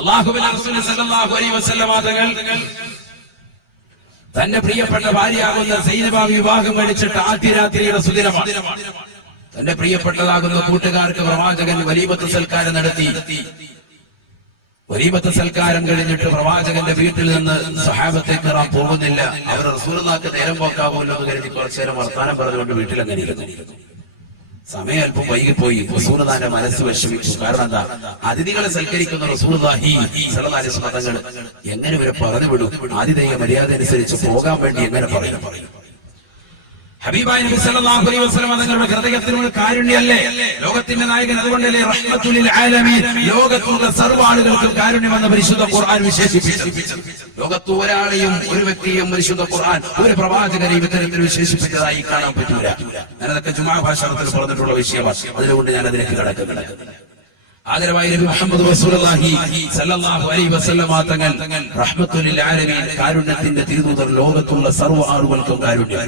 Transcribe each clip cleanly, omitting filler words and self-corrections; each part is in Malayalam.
അല്ലാഹുവിന്റെ റസൂൽ സല്ലല്ലാഹു അലൈഹി വസല്ലം തങ്ങൾ തന്റെ പ്രിയപ്പെട്ട ഭാര്യയാകുന്ന സൈനബ വിവാഹം കഴിച്ചിട്ട് ആദ്യ രാത്രിയുടെ സുദിനമാണ്. തന്റെ പ്രിയപ്പെട്ടതാകുന്ന കൂട്ടുകാർക്ക് പ്രവാചകൻ വലീമത്ത് സൽക്കാരം നടത്തി. വലീമത്ത് സൽക്കാരം കഴിഞ്ഞിട്ട് പ്രവാചകന്റെ വീട്ടിൽ നിന്ന് സ്വഹാബത്തെ കയറാൻ പോകുന്നില്ല. അവർ റസൂലുള്ളാഹിക്ക് നേരം പോക്കാവുമല്ലോ എന്ന് കരുതി കുറച്ചു നേരം വർത്താനം പറഞ്ഞുകൊണ്ട് വീട്ടിൽ അങ്ങനെ ഇരുന്നു. സമയം അല്പം വൈകിപ്പോയി. റസൂലുള്ളാഹിന്റെ മനസ്സ് വിഷമിച്ചു. കാരണം എന്താ, അതിഥികളെ സൽക്കരിക്കുന്ന റസൂലുള്ളാഹി സ്വല്ലല്ലാഹു അലൈഹി വസല്ലം തങ്ങൾ എങ്ങനെ ഇവരെ പറഞ്ഞു വിടും? ആതിഥേയ മര്യാദ അനുസരിച്ച് പോകാൻ വേണ്ടി എങ്ങനെ പറയും? ഹബീബായ നബി സല്ലല്ലാഹു അലൈഹി വസല്ലം തങ്ങളുടെ ഹൃദയത്തിനുള്ള കാരുണ്യമല്ലേ ലോകത്തിന്റെ നായകൻ. അതുകൊണ്ടല്ലേ റഹ്മത്തുൽ ലിൽ ആലമീൻ, ലോകത്തുള്ള സർവ്വ ആളുകൾക്കും കാരുണ്യമെന്ന് പരിശുദ്ധ ഖുർആൻ വിശേഷിപ്പിച്ചു. ലോകത്ത് ഒരാളെയും ഒരു വ്യക്തിയും പരിശുദ്ധ ഖുർആൻ ഒരു പ്രവാചകനെയും ഇത്തരത്തിൽ വിശേഷിപ്പിച്ചതായി കാണാൻ പറ്റൂല. ഞാനതൊക്കെ ജുമാ ഭാഷണത്തിൽ പറഞ്ഞിട്ടുള്ള വിഷയമാണ്. അതുകൊണ്ട് ഞാൻ അതിലേക്ക് കടക്കുന്നില്ല. ആദരവായ നബി മുഹമ്മദ് റസൂലുള്ളാഹി സല്ലല്ലാഹു അലൈഹി വസല്ലം തങ്ങൾ റഹ്മത്തുൽ ലിൽ ആലമീൻ, കാരുണ്യത്തിന്റെ തിരുദൂതർ, ലോകത്തുള്ള സർവ്വ ആളുകൾക്കും കാരുണ്യം.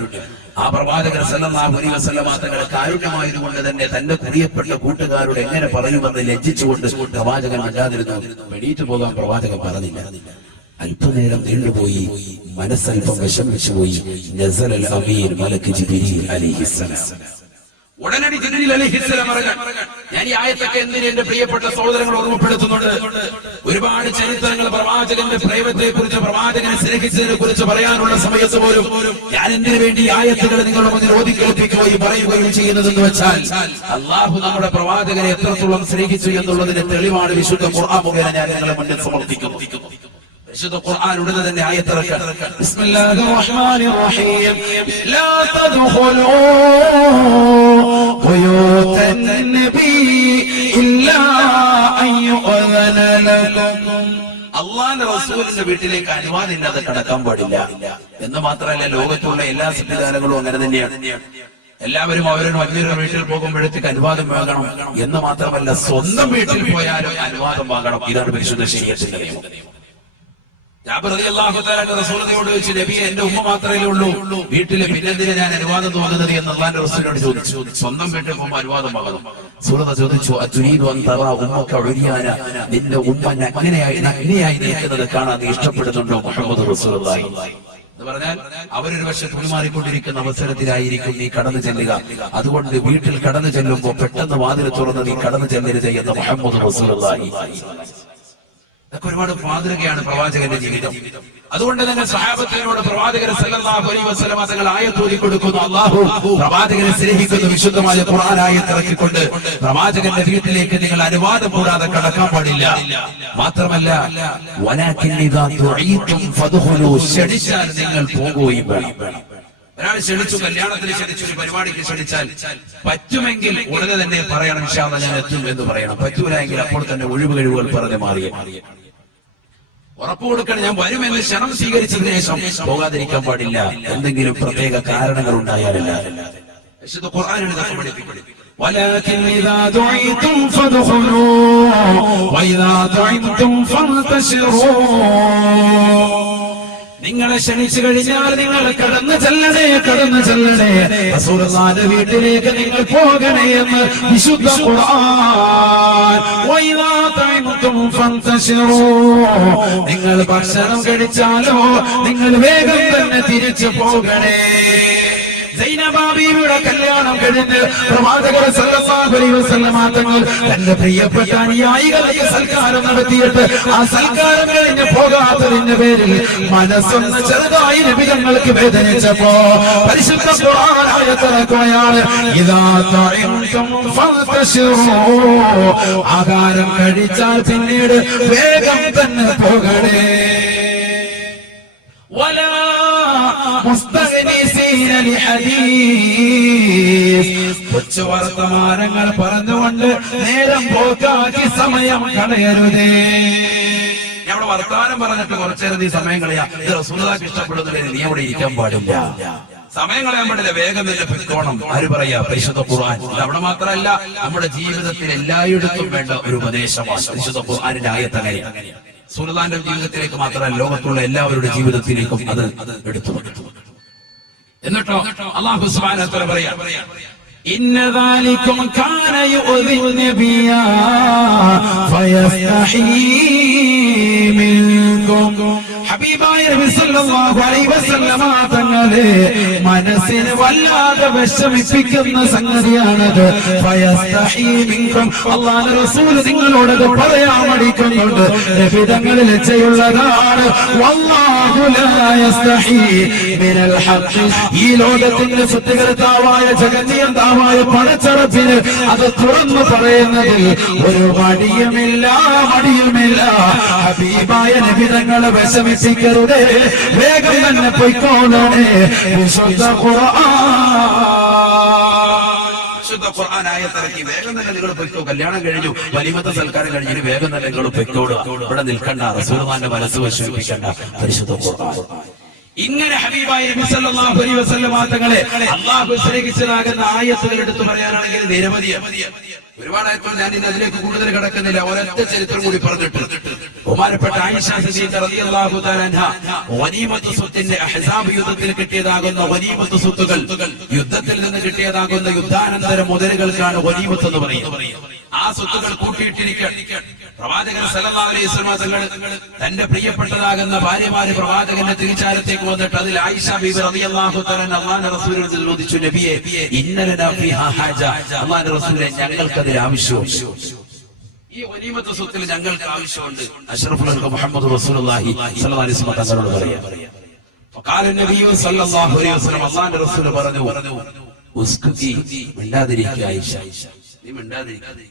ആ പ്രവാചകർ സല്ലല്ലാഹു അലൈഹി വസല്ലം തങ്ങൾ കാരുണ്യമായതുകൊണ്ട് തന്നെ തന്റെ പ്രിയപ്പെട്ട കൂട്ടുകാരോട് എങ്ങനെ പറയുമെന്ന് ലജ്ജിച്ചുകൊണ്ട് പ്രവാചകൻ മിണ്ടാതിരുന്നു. വെടിയിട്ടു പോകാൻ പ്രവാചകൻ പറഞ്ഞില്ല. അല്പനേരം നീണ്ടുപോയി. മനസ്സൽപ്പം വിഷമിച്ചുപോയി. നസലൽ അമീർ മലക്ക് ജിബ്രീൽ അലൈഹിസ്സലാം. ഉടനടി ജിബ്രീൽ അലൈഹിസ്സലാം പറഞ്ഞു, ഞാൻ ഈ ആയത്തൊക്കെ എന്തിന് എന്റെ പ്രിയപ്പെട്ട സഹോദരങ്ങൾ ഓർമ്മപ്പെടുത്തുന്നുണ്ട്. ഒരുപാട് ചരിത്രങ്ങൾ പ്രവാചകന്റെ പ്രേമത്തെ കുറിച്ച്, പ്രവാചകനെ സ്നേഹിച്ചതിനെ കുറിച്ച് പറയാനുള്ള സമയത്ത് പോലും ഞാൻ എന്തിനു വേണ്ടി ഈ ആയത്തുകൾ നിങ്ങളുടെ മുന്നിൽ ഓതിക്കേൽപ്പിക്കുകയും പറയുകയും ചെയ്യുന്നതെന്ന് വെച്ചാൽ അള്ളാഹു നമ്മുടെ പ്രവാചകനെ എത്രത്തോളം സ്നേഹിച്ചു എന്നുള്ളതിന് തെളിവാണ് വിശുദ്ധ ഖുർആൻ മുഖേന ഞാൻ നിങ്ങളുടെ മുന്നിൽ സമർപ്പിക്കുന്നു. വിശുദ്ധ ഖുർആൻ ഉടനെ തന്നെ ആയത്തിറക്കാൻ, ബിസ്മില്ലാഹിർ റഹ്മാനിർ റഹീം, ലാ തദ്ഖുലൂ ബുയൂതൻ നബി ഇല്ലാ അൻ യുഅ്ദന ലക്കും. അല്ലാഹുവിന്റെ റസൂലിന്റെ വീട്ടിലേക്ക് അനുവാദം ഇല്ലാതെ കടക്കാൻ പാടില്ല എന്ന് മാത്രമല്ല, ലോകത്തുള്ള എല്ലാ സംവിധാനങ്ങളും അങ്ങനെ തന്നെയാണ്. എല്ലാവരും അവരുടെ മറ്റൊരു വീട്ടിൽ പോകുമ്പോഴത്തേക്ക് അനുവാദം വാങ്ങണം എന്ന് മാത്രമല്ല, സ്വന്തം വീട്ടിൽ പോയാലും അനുവാദം വാങ്ങണം. ഇതാണ് പരിശുദ്ധ ശരീഅത്തിന്റെ നിയമം. ജാബിർ റളിയല്ലാഹു തആല റസൂലിനോട് ചോദിച്ചു, നബിയെ എന്റെ ഉമ്മ മാത്രമേ ഉള്ളൂ വീട്ടില്, പിന്നെന്തിനാ ഞാൻ അനുവാദം വാങ്ങുന്നത് എന്ന് അല്ലാഹുവിന്റെ റസൂലിനോട് ചോദിച്ചു. സ്വന്തം വീട്ടിൽ പോകുമ്പോൾ അനുവാദം വാങ്ങണം. റസൂൽ ചോദിച്ചു, അതുരീദു അൻ തറാ ഉമ്മക ഉരിയാന, നിന്റെ ഉമ്മ നഗ്നയായി നിൽക്കുന്നത് കാണാൻ നീ ഇഷ്ടപ്പെടുന്നുണ്ടോ മുഹമ്മദ് റസൂലുള്ളാഹി എന്ന് പറഞ്ഞാൽ അവരൊരു പക്ഷെ തുണിമാറിക്കൊണ്ടിരിക്കുന്ന അവസരത്തിലായിരിക്കും നീ കടന്നു ചെല്ലുക. അതുകൊണ്ട് വീട്ടിൽ കടന്നു ചെല്ലുമ്പോൾ പെട്ടെന്ന് വാതിൽ തുറന്ന് നീ കടന്നു ചെല്ലരുത് എന്ന് മുഹമ്മദ് റസൂലുള്ളാഹി. ഇതൊക്കെ ഒരുപാട് മാതൃകയാണ് പ്രവാചകന്റെ ജീവിതം. അതുകൊണ്ട് തന്നെ സഹാബത്തിനോട് പ്രവാചകൻ സല്ലല്ലാഹു അലൈഹി വസല്ലം തങ്ങൾ ആയത്ത് ഓതി കൊടുക്കുന്നു. അല്ലാഹു പ്രവാചകനെ സ്നേഹിക്കുന്ന വിശുദ്ധമായ ഖുർആൻ ആയത്ത് ഇറക്കിക്കൊണ്ട് പ്രവാചകന്റെ വീട്ടിലേക്ക് നിങ്ങൾ അനുവാദം കൂടാതെ കടക്കാൻ പാടില്ല. മാത്രമല്ല, വലാകിൻ ഇദാ ദുഈതും ഫദ്ഖുലൂ, ക്ഷണിച്ചാൽ നിങ്ങൾ പോകുകയും വേണം. ഒരാൾ ക്ഷണിച്ചു, കല്യാണത്തിന് ക്ഷണിച്ചു, ഒരു പരിപാടിക്ക് ക്ഷണിച്ചാൽ പറ്റുമെങ്കിൽ ഉടനെ തന്നെ പറയണം, ഇൻഷാ അല്ലാഹ് ഞാൻ എത്തും എന്ന് പറയണം. പറ്റൂല എങ്കിൽ അപ്പോൾ തന്നെ ഒഴിവ് കഴിവുകൾ പറഞ്ഞ് മാറിയ ഉറപ്പ് കൊടുക്കണം. ഞാൻ വരുമെന്ന് ക്ഷണം സ്വീകരിച്ചതിന് ശേഷം പോകാതിരിക്കാൻ പാടില്ല. എന്തെങ്കിലും പ്രത്യേക കാരണങ്ങൾ ഉണ്ടായാലല്ല. വിശുദ്ധ ഖുർആനിൽ ഇതൊക്കെ പഠിപ്പിക്കുന്നു. ولكن إذا دعيتم فادخلوا وإذا دعيتم فانتشروا. നിങ്ങളെ ക്ഷണിച്ചു കഴിഞ്ഞാൽ നിങ്ങൾ കടന്നു ചെല്ലണേ, കടന്നു ചെല്ലണേ, റസൂലുള്ളാഹിന്റെ വീട്ടിലേക്ക് നിങ്ങൾ പോകണേ എന്ന് വിശുദ്ധ ഖുർആൻ. വഇദാ തഅമുതും ഫന്തശിറൂ, നിങ്ങൾ ഭക്ഷണം കഴിച്ചാലോ നിങ്ങൾ വേഗം തന്നെ തിരിച്ചു പോകണേ. സൈനബ ബീവിയുടെ കല്യാണം കഴിഞ്ഞ് പ്രവാചകൻ സല്ലല്ലാഹു അലൈഹി വസല്ലം തങ്ങൾ തന്റെ പ്രിയപ്പെട്ട അനുയായികൾക്ക് സൽക്കാരം നടത്തിയിട്ട് ആ സൽക്കാരം കഴിഞ്ഞ് പോകാത്തതിന്റെ പേരിൽ മനസ്സൊന്ന് ചെറുതായി നബി തങ്ങൾക്ക് വേദനിച്ചപ്പോ പരിശുദ്ധ ഖുർആൻ ആയത്തിറക്കുകയാണ്, ഇദാ തഅമുതും ഫന്തശിറൂ, ആഹാരം കഴിച്ചാൽ പിന്നീട് വേഗം തന്നെ പോകണേ. വലാ മുസ്തഗ്നിസീന ലിഹദീസ്, കൊച്ചു വർത്തമാനങ്ങൾ പറഞ്ഞുകൊണ്ട് നേരം പോക്കാക്കി സമയം കളയരുതേ. അവിടെ വർത്തമാനം പറഞ്ഞിട്ട് കുറച്ചേരം നീ സമയം കളയാ, ഇത് റസൂലുള്ളാഹിക്ക് ഇഷ്ടപ്പെടുന്നവരെ നീ അവിടെ ഇരിക്കാൻ പാടില്ല. സമയം കളയാൻ പാടില്ല, വേഗം തന്നെ പൊയ്ക്കോണം. ആര് പറയാ? പരിശുദ്ധ ഖുർആൻ. അവിടെ മാത്രമല്ല, നമ്മുടെ ജീവിതത്തിൽ എല്ലായിടത്തും വേണ്ട ഒരു ഉപദേശമാണ് പരിശുദ്ധ ഖുർആനിന്റെ ആയത്ത്. അങ്ങനെയാണ് റസൂലുള്ളാഹിന്റെ ജീവിതത്തിലേക്ക് മാത്രമല്ല, ലോകത്തുള്ള എല്ലാവരുടെ ജീവിതത്തിലേക്കും അത് എടുത്തു. എന്നിട്ടോ അല്ലാഹു സുബ്ഹാനഹു വ തആല പറയാ, ഇന്ന ദാലികും കാന യുഅ്ദി നബിയ ഫയസ്തഹീ സല്ലല്ലാഹു അലൈഹി വസല്ലമ തങ്ങളെ മനസ്സിനെ വല്ലാതെ വിഷമിപ്പിക്കുന്ന സംഗതിയാണത്. ഫയസ്തഹീ മിൻകും, അല്ലാഹുവിന്റെ റസൂൽ നിങ്ങളോടത് പറയാൻ മടിക്കുന്നുണ്ട്. നബി തങ്ങൾ ലജ്ജയുള്ളതാണ്. വല്ലാഹു ലാ യസ്തഹീ മിനൽ ഹഖ്, ഈ ലോകത്തിന്റെ സത്യകർത്താവായ ജഗന്നിയന്താവായ പടച്ചറപ്പിന് അത് തുറന്നു പറയുന്നതിൽ ഒരു മടിയുമില്ല. ഹബീബായ നബി തങ്ങളെ വിഷമിപ്പിക്കരുതേ, വേഗം തന്നെ പൊയ്ക്കോളണേ. വിശുദ്ധ ഖുർആൻ ആയത്തിറക്കി വേഗം തന്നെ നിങ്ങൾ പൊയ്ക്കോ. കല്യാണം കഴിഞ്ഞു, വലിമത്തെ സൽക്കാരം കഴിഞ്ഞു, വേഗം തന്നെ നിങ്ങൾ പൊയ്ക്കോടുക. ഇവിടെ നിൽക്കണ്ട, റസൂലുള്ളാഹിന്റെ മനസ്സ് വിഷമിപ്പിക്കണ്ട. പരിശുദ്ധ ഖുർആൻ ഇങ്ങനെ ഹബീബായ നബി സല്ലല്ലാഹു അലൈഹി വസല്ലം തങ്ങളെ അല്ലാഹു സ്നേഹിച്ചതാകുന്ന ആയത്തുകൾ എടുത്തു പറയാനാണെങ്കിൽ നിരവധിയാണ്. ഒരുപാട് ആയത്തുകൾ ഞാൻ ഇന്ന് അതിലേക്ക് കൂടുതൽ കടക്കുന്നില്ല. ഒരൊറ്റ ചരിത്രം കൂടി പറഞ്ഞിട്ട് ബഹുമാനപ്പെട്ട ആയിഷ സിദ്ദീഖ റളിയല്ലാഹു തആല അൻഹ ഗനീമത്ത് സ്വത്തിന്റെ അഹ്സാബ് യുദ്ധത്തിൽ കിട്ടിയതാകുന്ന ഗനീമത്ത് സ്വത്തുകൾ, യുദ്ധത്തിൽ നിന്ന് കിട്ടിയതാകുന്ന യുദ്ധാനന്തര മുതലുകൾക്കാണ് ഗനീമത്ത് എന്ന് പറയുന്നത്. ആ സ്വത്തുകൾ കൂട്ടിയിട്ടിരിക്കാൻ പ്രവാചകൻ സല്ലല്ലാഹു അലൈഹി വസല്ലം തങ്ങൾ തന്റെ പ്രിയപ്പെട്ടതാകുന്ന ഭാര്യമാര് പ്രവാചകന്റെ തിരിച്ചാരത്തേക്ക് വന്നിട്ട് അതിൽ ആയിഷ ബീബി റളിയല്ലാഹു തആല അല്ലാഹുവിന്റെ റസൂലിനോട് ചോദിച്ചു, നബിയെ ഇന്നലനാ ഫീഹാ ഹാജ, അല്ലാഹുവിന്റെ റസൂലേ ഞങ്ങൾക്കതിൽ ആവശ്യമുണ്ട്. ഈ ഗനീമത്ത് സ്വത്തിൽ ഞങ്ങൾക്ക് ആവശ്യമുണ്ട്. അഷ്റഫുൽ ഖൽഖ് മുഹമ്മദ് റസൂലുള്ളാഹി സ്വല്ലല്ലാഹു അലൈഹി വസല്ലം തങ്ങളോട് പറയാ. ഫഖാല നബി സല്ലല്ലാഹു അലൈഹി വസല്ലം, അല്ലാഹുവിന്റെ റസൂൽ പറഞ്ഞു, ഉസ്കുതി, മിണ്ടാതിരിക്കുക ആയിഷ, നീ മിണ്ടാതിരിക്കുക.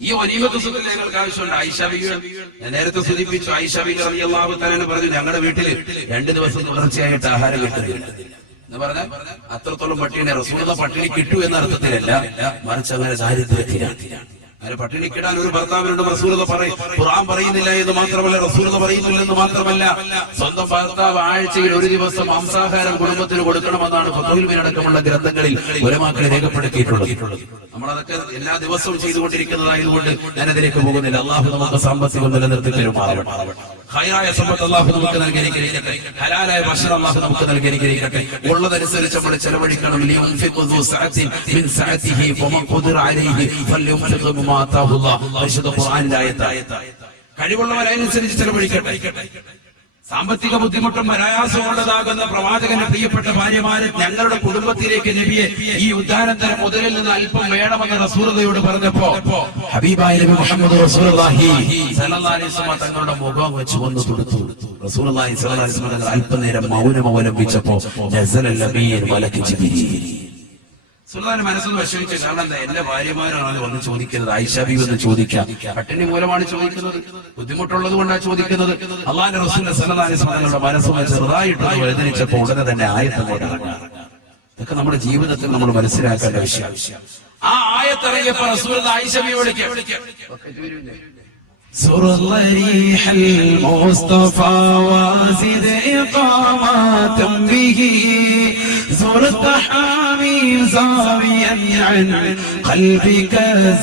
ഈ ഗനീമത്ത് സ്വത്തിൽ ഞങ്ങൾക്ക് ആവശ്യമുണ്ട്. ആയിഷ ബീവി, ഞാൻ നേരത്തെ സൂചിപ്പിച്ചു, ആയിഷ ബീവി റളിയല്ലാഹു തആല പറഞ്ഞു, ഞങ്ങളുടെ വീട്ടിൽ 2 ദിവസം തുടർച്ചയായിട്ട് ആഹാരം കിട്ടുന്നില്ല എന്ന് പറഞ്ഞാൽ അത്രത്തോളം പട്ടിണി. റസൂലുള്ള പട്ടിണി കിട്ടു എന്ന അർത്ഥത്തിലല്ല, മറിച്ച് അങ്ങനെ ദാരിദ്ര്യത്തിലാണ്. അങ്ങനെ പട്ടിണിക്കിടാൻ ഒരു ഭർത്താവിനോട് റസൂലുള്ള ഖുർആൻ പറയുന്നില്ല എന്ന് മാത്രമല്ല, റസൂലുള്ള പറയുന്നില്ല എന്ന് മാത്രമല്ല, സ്വന്തം ഭർത്താവ് ആഴ്ചയിൽ 1 ദിവസം മാംസാഹാരം കുടുംബത്തിന് കൊടുക്കണമെന്നാണ് ഫത്വയിൽ അടക്കമുള്ള ഗ്രന്ഥങ്ങളിൽ ഉലമാക്കൾ രേഖപ്പെടുത്തിയിട്ടുള്ളത്. നമ്മളതൊക്കെ എല്ലാ ദിവസവും ചെയ്തുകൊണ്ടിരിക്കുന്നതായതുകൊണ്ട് ഞാൻ അതിലേക്ക് പോകുന്നില്ല. അള്ളാഹു നമുക്ക് സാമ്പത്തികം നിലനിർത്തി തരുമാറാവട്ടെ. ഖൈറായ സമ്പത്ത് അല്ലാഹു നമുക്ക് നൽകി അനുഗ്രഹിക്കട്ടെ. ഹലാലായ ഭക്ഷണം അല്ലാഹു നമുക്ക് നൽകി അനുഗ്രഹിക്കട്ടെ. ഉള്ളതനുസരിച്ച് നമ്മൾ ചെലവഴിക്കണം. ലിയുൻഫിഖു ദു സഅത്തിൻ മിൻ സഅതിഹി വമൻ ഖുദിറ അലൈഹി ഫല്യുൻഫിഖ് മിമ്മാ ആതാഹു അല്ലാഹ്. പരിശുദ്ധ ഖുർആനിലെ ആയത്ത്. കഴിവുള്ളവർ അതിനനുസരിച്ച് ചെലവഴിക്കട്ടെ. സാമ്പത്തിക ബുദ്ധിമുട്ടും പ്രയാസമുള്ളതാകുന്ന പ്രവാചകന്റെ പ്രിയപ്പെട്ട ഭാര്യമാര് ഞങ്ങളുടെ കുടുംബത്തിലേക്ക് നബിയെ ഈ ഉദ്ധാനന്തര മുതലിൽ നിന്ന് അല്പം വേണമെന്ന് റസൂലുള്ളാഹിയോട് പറഞ്ഞപ്പോ ഹബീബായ നബി മുഹമ്മദ് റസൂലുള്ളാഹി സ്വല്ലല്ലാഹു അലൈഹി വസല്ലം തങ്ങളുടെ മുഖം വെച്ച് വന്നു കൊടുത്തു. റസൂലുള്ളാഹി സ്വല്ലല്ലാഹു അലൈഹി വസല്ലം തങ്ങൾ അല്പനേരം മൗനം അവലംബിച്ചപ്പോ നസലൽ അമീർ മലക്ക് ജിബ്രീൽ. സുൽത്താന്റെ മനസ്സൊന്ന് വിഷമിച്ചു. കാരണം എന്താ, എന്റെ ഭാര്യമാരാണ് വന്ന് ചോദിക്കുന്നത്, ആയിഷ ബീവി എന്ന് ചോദിക്കാം. പട്ടിണി മൂലമാണ് ചോദിക്കുന്നത്, ബുദ്ധിമുട്ടുള്ളത് കൊണ്ടാണ് ചോദിക്കുന്നത്. അല്ലാഹുവിന്റെ റസൂൽ സല്ലല്ലാഹു അലൈഹി വസല്ലം തങ്ങളുടെ മനസ്സൊന്ന് ചെറുതായിട്ട് വേദനിച്ചപ്പോൾ ഉടനെ തന്നെ ആയത്ത് ഇറങ്ങി. ഇതൊക്കെ നമ്മുടെ ജീവിതത്തിൽ നമ്മൾ മനസ്സിലാക്കേണ്ട വിഷയം. ആ ആയത്തിറങ്ങിയപ്പോൾ റസൂൽ ആയിഷ ബീവിയോട് سر الريح المصطفى وزد إقامة به زرت حامي زاويا عن قلبك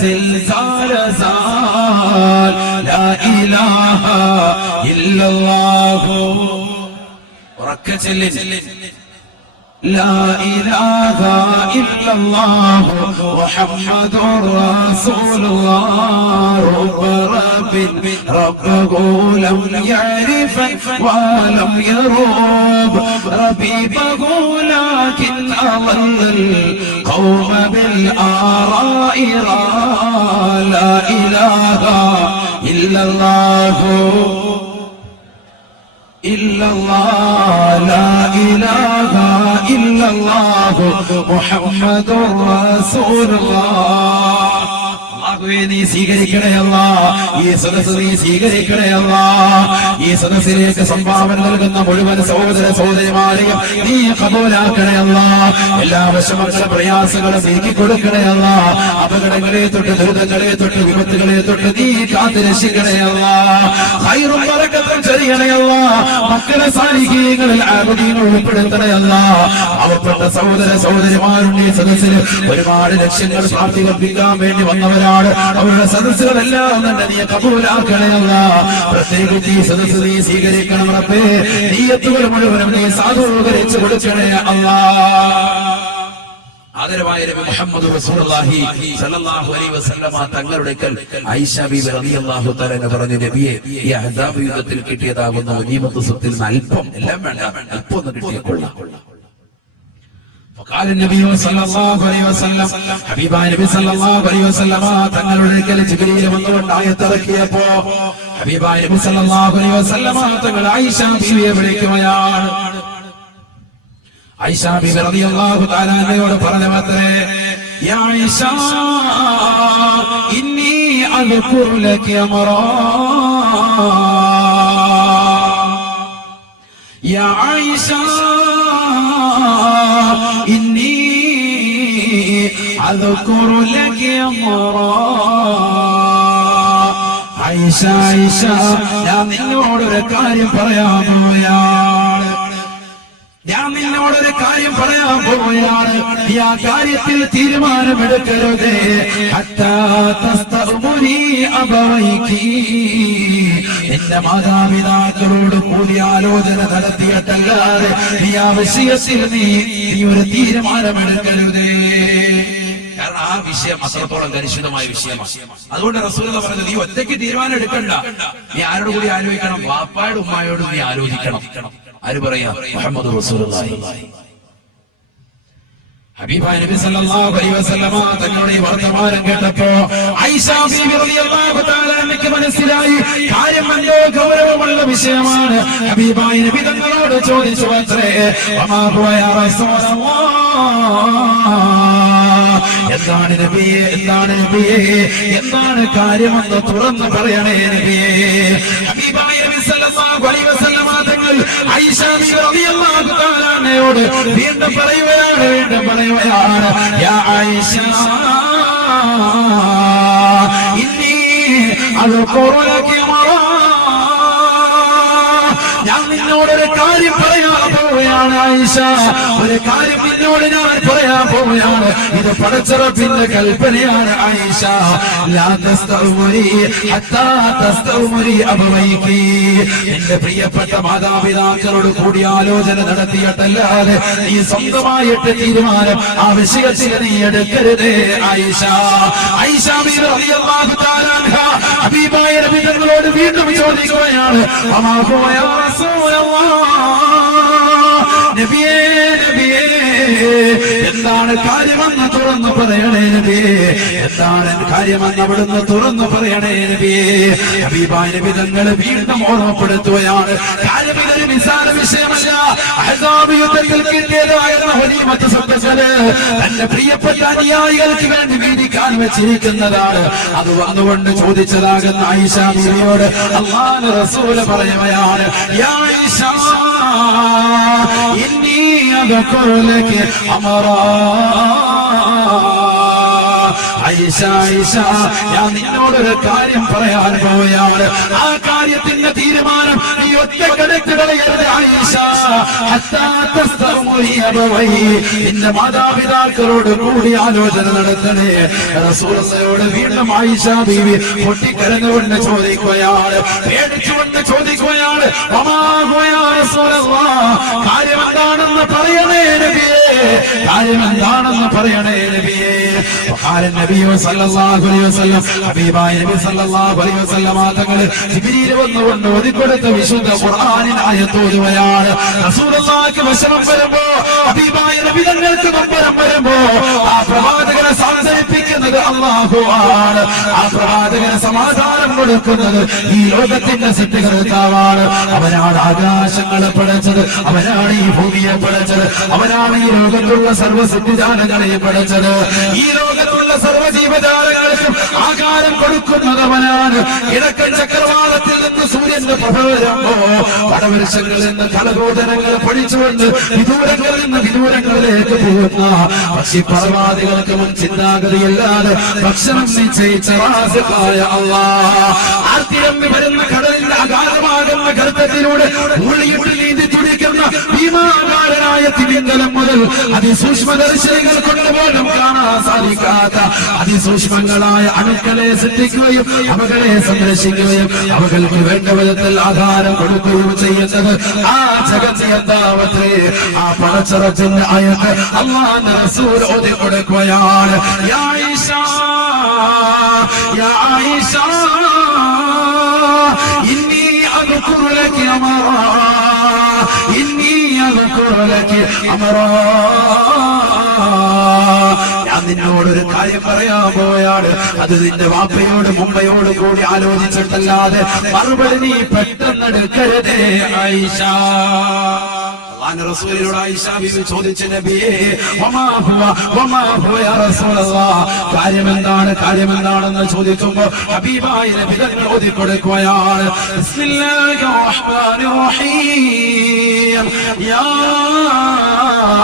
زلزال زال لا إله إلا الله وركت لا إله إلا الله محمد رسول الله ربه لم يعرف ولم يروب ربيبه لكن أضل القوم بالآراء لا إله إلا الله إلا الله لا إله إلا الله محمد رسول الله. നീ സ്വീകരിക്കണയല്ല, ഈ സദസ്സ് നീ സ്വീകരിക്കണയല്ല. ഈ സദസ്സിലേക്ക് സംഭാവന നൽകുന്ന മുഴുവൻ സഹോദര സഹോദരിമാരെയും നീ കബൂലാക്കണയല്ല. എല്ലാ വിഷമങ്ങളും പ്രയാസങ്ങളും നീക്കി കൊടുക്കണയല്ല. അപകടങ്ങളെ തൊട്ട് ദുരിതങ്ങളെ തൊട്ട് വിപത്തുകളെ തൊട്ട് നീ കാത്തു രക്ഷിക്കണയല്ല. ഖൈറും ബറക്കത്തും ചൊരിയണയല്ല. മക്കളെ സാലിഹീങ്ങളിൽ ആബദീങ്ങൾ ഉൾപ്പെടുത്തണയല്ല. അവപ്പെട്ട സഹോദര സഹോദരിമാരുടെ സദസ്സിൽ ഒരുപാട് ലക്ഷ്യങ്ങൾ പ്രാർത്ഥിക്കാൻ വേണ്ടി വന്നവരാണ്. അവരുടെ സദസ്സുകളെല്ലാം തന്നെ നീ കബൂലാക്കണയല്ല. പ്രത്യേകിച്ച് ഈ സദസ്സ് നീ സ്വീകരിക്കണം റബ്ബേ. നിയ്യത്തുകൾ മുഴുവനും നീ സാധൂകരിച്ചു കൊടുക്കണേ അല്ലാഹ്. ആദരവായ നബി മുഹമ്മദ് റസൂലുള്ളാഹി സ്വല്ലല്ലാഹു അലൈഹി വസല്ലമ തങ്ങളുടെ ആയിഷ ബീബി റളിയല്ലാഹു തആല പറഞ്ഞു, നബിയെ, ഈ അഹ്സാബ് യുദ്ധത്തിൽ കിട്ടിയതാകുന്ന ഗനീമത്ത് സ്വത്തിൽ നിന്ന് അല്പം, എല്ലാം വേണ്ട, അല്പം ഒന്ന് കിട്ടിയേക്കൊള്ളാം. فقال النبي صلى الله عليه وسلم ഹബീബായ നബി സല്ലല്ലാഹു അലൈഹി വസല്ലമ തങ്ങളുടെ അടുക്കൽ ജിബ്രീൽ വന്നുകൊണ്ട് ആയത്ത് ഇറക്കിയപ്പോൾ ഹബീബായ നബി സല്ലല്ലാഹു അലൈഹി വസല്ലമ തങ്ങൾ ആയിഷ ബീവിയെ വിളിക്കുകയാണ്. ആയിഷ ബീവി റളിയല്ലാഹു തആല അൻഹയോട് പറഞ്ഞത്രേ, യാ ആയിഷ ഇന്നി അദ്കുറു ലകി അമറാ, യാ ആയിഷ ഇന്നി അദ്കുറു ലകി അമറാ. ആയിഷ ആയിഷ, ഞാൻ നിന്നോടൊരു കാര്യം പറയാൻ പോവുകയാണ്. ഞാൻ നിന്നോടൊരു കാര്യം പറയാൻ പോവുകയാണ്. ഈ ആ കാര്യത്തിൽ തീരുമാനമെടുക്കരുത്. ഹത്താ തസ്തഉമുനി അബവൈകി, എന്റെ മാതാപിതാക്കളോട് കൂടിയാലോചന നടത്തിയിട്ടല്ലാതെ ഈ ആ വിഷയത്തിൽ നീ ഒരു തീരുമാനമെടുക്കരുത്. കാരണം ആ വിഷയം അത്രത്തോളം കരിശുദ്ധമായ വിഷയമാണ്. അതുകൊണ്ട് റസൂലുള്ളാഹി പറഞ്ഞത്, നീ ഒറ്റയ്ക്ക് തീരുമാനം എടുക്കണ്ട, നീ ആരോട് കൂടി ആലോചിക്കണം, വാപ്പായോടും ഉമ്മായോടും നീ ആലോചിക്കണം. ആര് പറയാ? മുഹമ്മദ് റസൂലുള്ളാഹി. ഹബീബായ നബി സല്ലല്ലാഹു അലൈഹി വസല്ലമ തങ്ങളുടെ ഈ വർത്തമാനം കേട്ടപ്പോ ആയിഷ ബീവി റളിയല്ലാഹു തആല അൻഹയ്ക്ക് മനസ്സിലായി കാര്യം എന്തോ ഗൗരവമുള്ള വിഷയമാണ്. ഹബീബായ നബി തങ്ങളോട് ചോദിച്ചു അത്രേ, വമാ ഹുവ യാ റസൂലല്ലാഹ്, എന്താണ് നബിയേ, എന്താണ് നബിയേ, എന്താണ് കാര്യമെന്ന് തുറന്നു പറയണേ നബിയേ. ഹബീബായ നബി സല്ലല്ലാഹു അലൈഹി വസല്ലമ തങ്ങൾ ആയിഷ ബീവി റളിയല്ലാഹു തആല അൻഹയോട് വീണ്ടും പറയുകയാണ്, യാ ആയിഷ ഇന്നി അദ്കുറു ലകി അമറാ, ഞാൻ നിന്നോടൊരു കാര്യം പറയാൻ പോവുകയാണ് ആയിഷ, ഒരു കാര്യം നിന്നോട് ഞാൻ പറയാൻ പോവുകയാണ്. ഇത് പടച്ചറപ്പിന്റെ കൽപ്പനയാണ് ആയിഷ. ലാ തസ്തഉമുരി ഹത്താ തസ്തഉമുരി അബവൈകി, എന്റെ പ്രിയപ്പെട്ട മാതാപിതാക്കളോട് കൂടിയാലോചന നടത്തിയിട്ടല്ലാതെ നീ സ്വന്തമായിട്ട് തീരുമാനം ആ വിഷയത്തിൽ നീ എടുക്കരുതേ ആയിഷ. ആയിഷ ബീവി റളിയല്ലാഹു തആല അൻഹ ഹബീബായ നബി തങ്ങളോട് വീണ്ടും ചോദിക്കുകയാണ്, വമാ ഹുവ യാ റസൂലല്ലാഹ്, നബിയേ, നബിയേ, എന്താണ് കാര്യമെന്ന് തുറന്നു പറയണേ നബിയേ, എന്താണ് കാര്യമെന്ന് അവിടുന്ന് തുറന്നു പറയണേ നബിയേ. ഹബീബായ നബി തങ്ങൾ വീണ്ടും ഓർമ്മപ്പെടുത്തുകയാണ്, കാര്യം ഇതൊരു നിസ്സാര വിഷയമല്ല. അഹ്സാബ് യുദ്ധത്തിൽ കിട്ടിയതായിരുന്ന ഗനീമത്ത് സ്വത്തുക്കള് തന്റെ പ്രിയപ്പെട്ട അനുയായികൾക്ക് വേണ്ടി വീതിക്കാൻ വെച്ചിരിക്കുന്നതാണ്. അത് വന്നുകൊണ്ട് ചോദിച്ചതാകുന്ന ആയിഷ ബീവിയോട് അല്ലാഹുവിന്റെ റസൂൽ പറയുകയാണ്, യാ ആയിഷ ഇന്നി അദ്കുറു ലകി അമറാ. ആയിഷ ആയിഷ, ഞാൻ നിന്നോടൊരു കാര്യം പറയാൻ പോവുകയാണ്. ആ കാര്യത്തിന്റെ തീരുമാനം നീ ഒറ്റക്കെടുത്ത് കളയരുത് ആയിഷ. ഹത്താ തസ്തഉമുരി അബവൈഹി, നിന്റെ മാതാപിതാക്കളോട് കൂടി ആലോചന നടത്തണേ. റസൂലുള്ളാഹിയോട് വീണ്ടും ആയിഷ ബീവി പൊട്ടിക്കരഞ്ഞുകൊണ്ട് ചോദിക്കുകയാണ്, പേടിച്ചുകൊണ്ട് ചോദിക്കുകയാണ്, വമാ ഹുവ യാ റസൂലല്ലാഹ്, കാര്യം എന്താണെന്ന് പറയണേ നബിയേ, കാര്യം എന്താണെന്ന് പറയണേ നബിയേ. وقال النبي صلى الله عليه وسلم, ഹബീബായ നബി സല്ലല്ലാഹു അലൈഹി വസല്ലമ തങ്ങൾ ജിബ്രീൽ വന്നുകൊണ്ട് ഓതിക്കൊടുത്ത വിശുദ്ധ ഖുർആനിൽ ആയത്ത് ഓതുകയാണ്. റസൂലുള്ളാഹിക്ക് വിഷമം വരുമ്പോ, ഹബീബായ നബി തങ്ങൾക്ക് നൊമ്പരം വരുമ്പോ ആ പ്രവാചകനെ സാന്ത്വനിപ്പിക്കുന്നത് അല്ലാഹു ആണ്. ആ പ്രവാചകന് സമാധാനം കൊടുക്കുന്നത് ഈ ലോകത്തിന്റെ സൃഷ്ടികർത്താവാണ്. അവനാണ് ആകാശങ്ങളെ പടച്ചത്, അവനാണ് ഈ ഭൂമിയെ പടച്ചത്, അവനാണ് ഈ ലോകത്തുള്ള സർവ്വ സൃഷ്ടിജാലങ്ങളെയും പടച്ചത്. ഈ ലോകത്തുള്ള സർവ്വ ജീവജാലങ്ങൾക്കും ആകാരം കൊടുക്കുന്നവനാണ്. കിഴക്കൻ ചക്രവാളത്തിൽ നിന്ന് സൂര്യന്റെ പ്രഭ വരുമ്പോ പടവൃക്ഷങ്ങളിൽ നിന്ന് ഫലഭോജനങ്ങൾ പഠിച്ചുകൊണ്ട് വിദൂരങ്ങളിൽ നിന്ന് വിദൂരങ്ങളിലേക്ക് പോകുന്ന പക്ഷിപർവാദികൾക്ക് മുൻ ചിന്താഗതിയില്ലാതെ ഭക്ഷണം നിശ്ചയിച്ച റാസിഖായ അല്ലാഹ് ആർത്തിരമ്പി വരുന്ന കടലിന്റെ അഗാധമാകുന്ന ഗർത്തത്തിലൂടെ ഉള്ളിയിട്ട് നീന്തി തുടിക്കുന്ന ഭീമാകാരനായ തിമിംഗലം മുതൽ അതിസൂക്ഷ്മദർശിനികൾ കൊണ്ടുപോലും കാണാൻ സാധിക്കാത്ത അതിസൂക്ഷ്മങ്ങളായ അണുക്കളെ സൃഷ്ടിക്കുകയും അവകളെ സംരക്ഷിക്കുകയും അവകൾക്ക് വേണ്ട വിധത്തിൽ ആധാരം കൊടുക്കുകയും ചെയ്യുന്നത് ആ ജഗന്നിയന്താവത്തെ ആ പടച്ചറച്ചിന്റെ ആയത്ത് അല്ലാഹുവിന്റെ റസൂൽ ഓതി കൊടുക്കുകയാണ്. യാ ആയിഷ യാ ആയിഷ ഇന്നി അദ്കുറു ലകി അമറാ ഇന്നി അദ്കുറു ലകി അമറാ. ഞാൻ നിന്നോടൊരു കാര്യം പറയാൻ പോയാണ്. അത് നിന്റെ വാപ്പയോട് മുമ്പയോട് കൂടി ആലോചിച്ചിട്ടല്ലാതെ മറുപടി നീ പെട്ടെന്ന് എടുക്കരുതേ ആയിഷ. അല്ലാഹുവിന്റെ റസൂലിനോട് ആയിഷ ബീവി ചോദിച്ചു, നബിയേ വമാ ഹുവ യാ റസൂലല്ലാഹ്, കാര്യമെന്താണെന്ന് ചോദിക്കുമ്പോൾ ഹബീബായ നബി തങ്ങൾ ഓതി കൊടുക്കുകയാണ്. ബിസ്മില്ലാഹിർ റഹ്മാനിർ റഹീം. യാ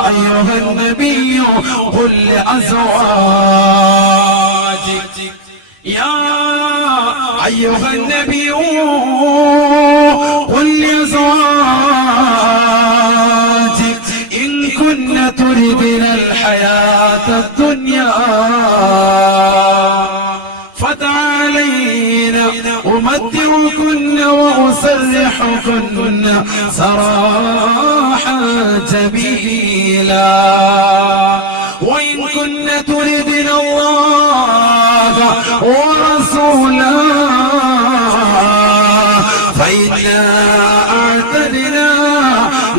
അയ്യുഹൻ നബിയ്യു ഖുൽ ലിഅസ്വാജിക യാ അയ്യുഹൻ നബിയ്യു ഖുൽ ലിഅസ്വാജിക ഇൻ കുന്ന തുരിദുന الحياة الدنيا فتعالينا أمتعكن وأسرحكن سراحا جميلا وإن كن تردن الله ورسوله فإنا أعتدنا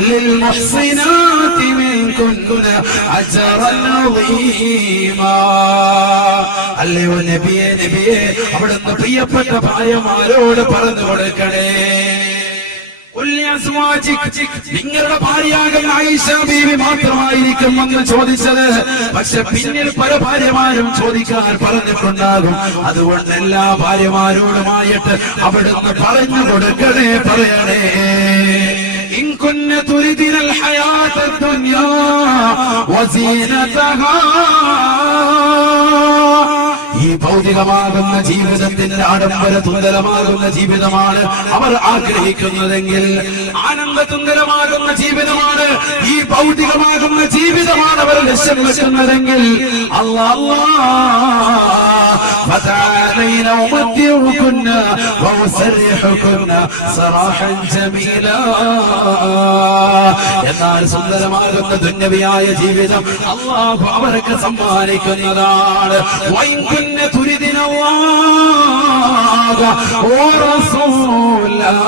للمحسنات منكن أجرا عظيما. അല്ലയോ നബിയെ അവിടുന്ന് പ്രിയപ്പെട്ട ഭാര്യമാരോട് പറഞ്ഞു കൊടുക്കണേ, നിങ്ങളുടെ ഭാര്യയാകുന്ന ആയിഷ ബീവി മാത്രമായിരിക്കും എന്ന് ചോദിച്ചത്. പക്ഷെ പിന്നിൽ പല ഭാര്യമാരും ചോദിക്കാൻ പറഞ്ഞിട്ടുണ്ടാകും. അതുകൊണ്ട് എല്ലാ ഭാര്യമാരോടുമായിട്ട് അവിടുന്ന് പറഞ്ഞു കൊടുക്കണേ, പറയണേ. إن كن تريدن الحياة الدنيا وزينتها, ഈ ഭൗതികമാകുന്ന ജീവിതത്തിന്റെ ആഡംബര തുങ്കലമാകുന്ന ജീവിതമാണ് അവർ ആഗ്രഹിക്കുന്നതെങ്കിൽ, ആനന്ദതുങ്കലമാകുന്ന ജീവിതമാണ് ഈ ഭൗതികമാകുന്ന ജീവിതമാണ് അവർ ലക്ഷ്യം വെക്കുന്നതെങ്കിൽ, فتعالينا أمتعكن وأسرحكن سراحا جميلا. എന്നാൽ സുന്ദരമാകുന്ന ദുന്യവിയായ ജീവിതം അല്ലാഹു അവർക്ക് സമ്മാനിക്കുന്നതാണ്. وإن تريدن الله ورسوله,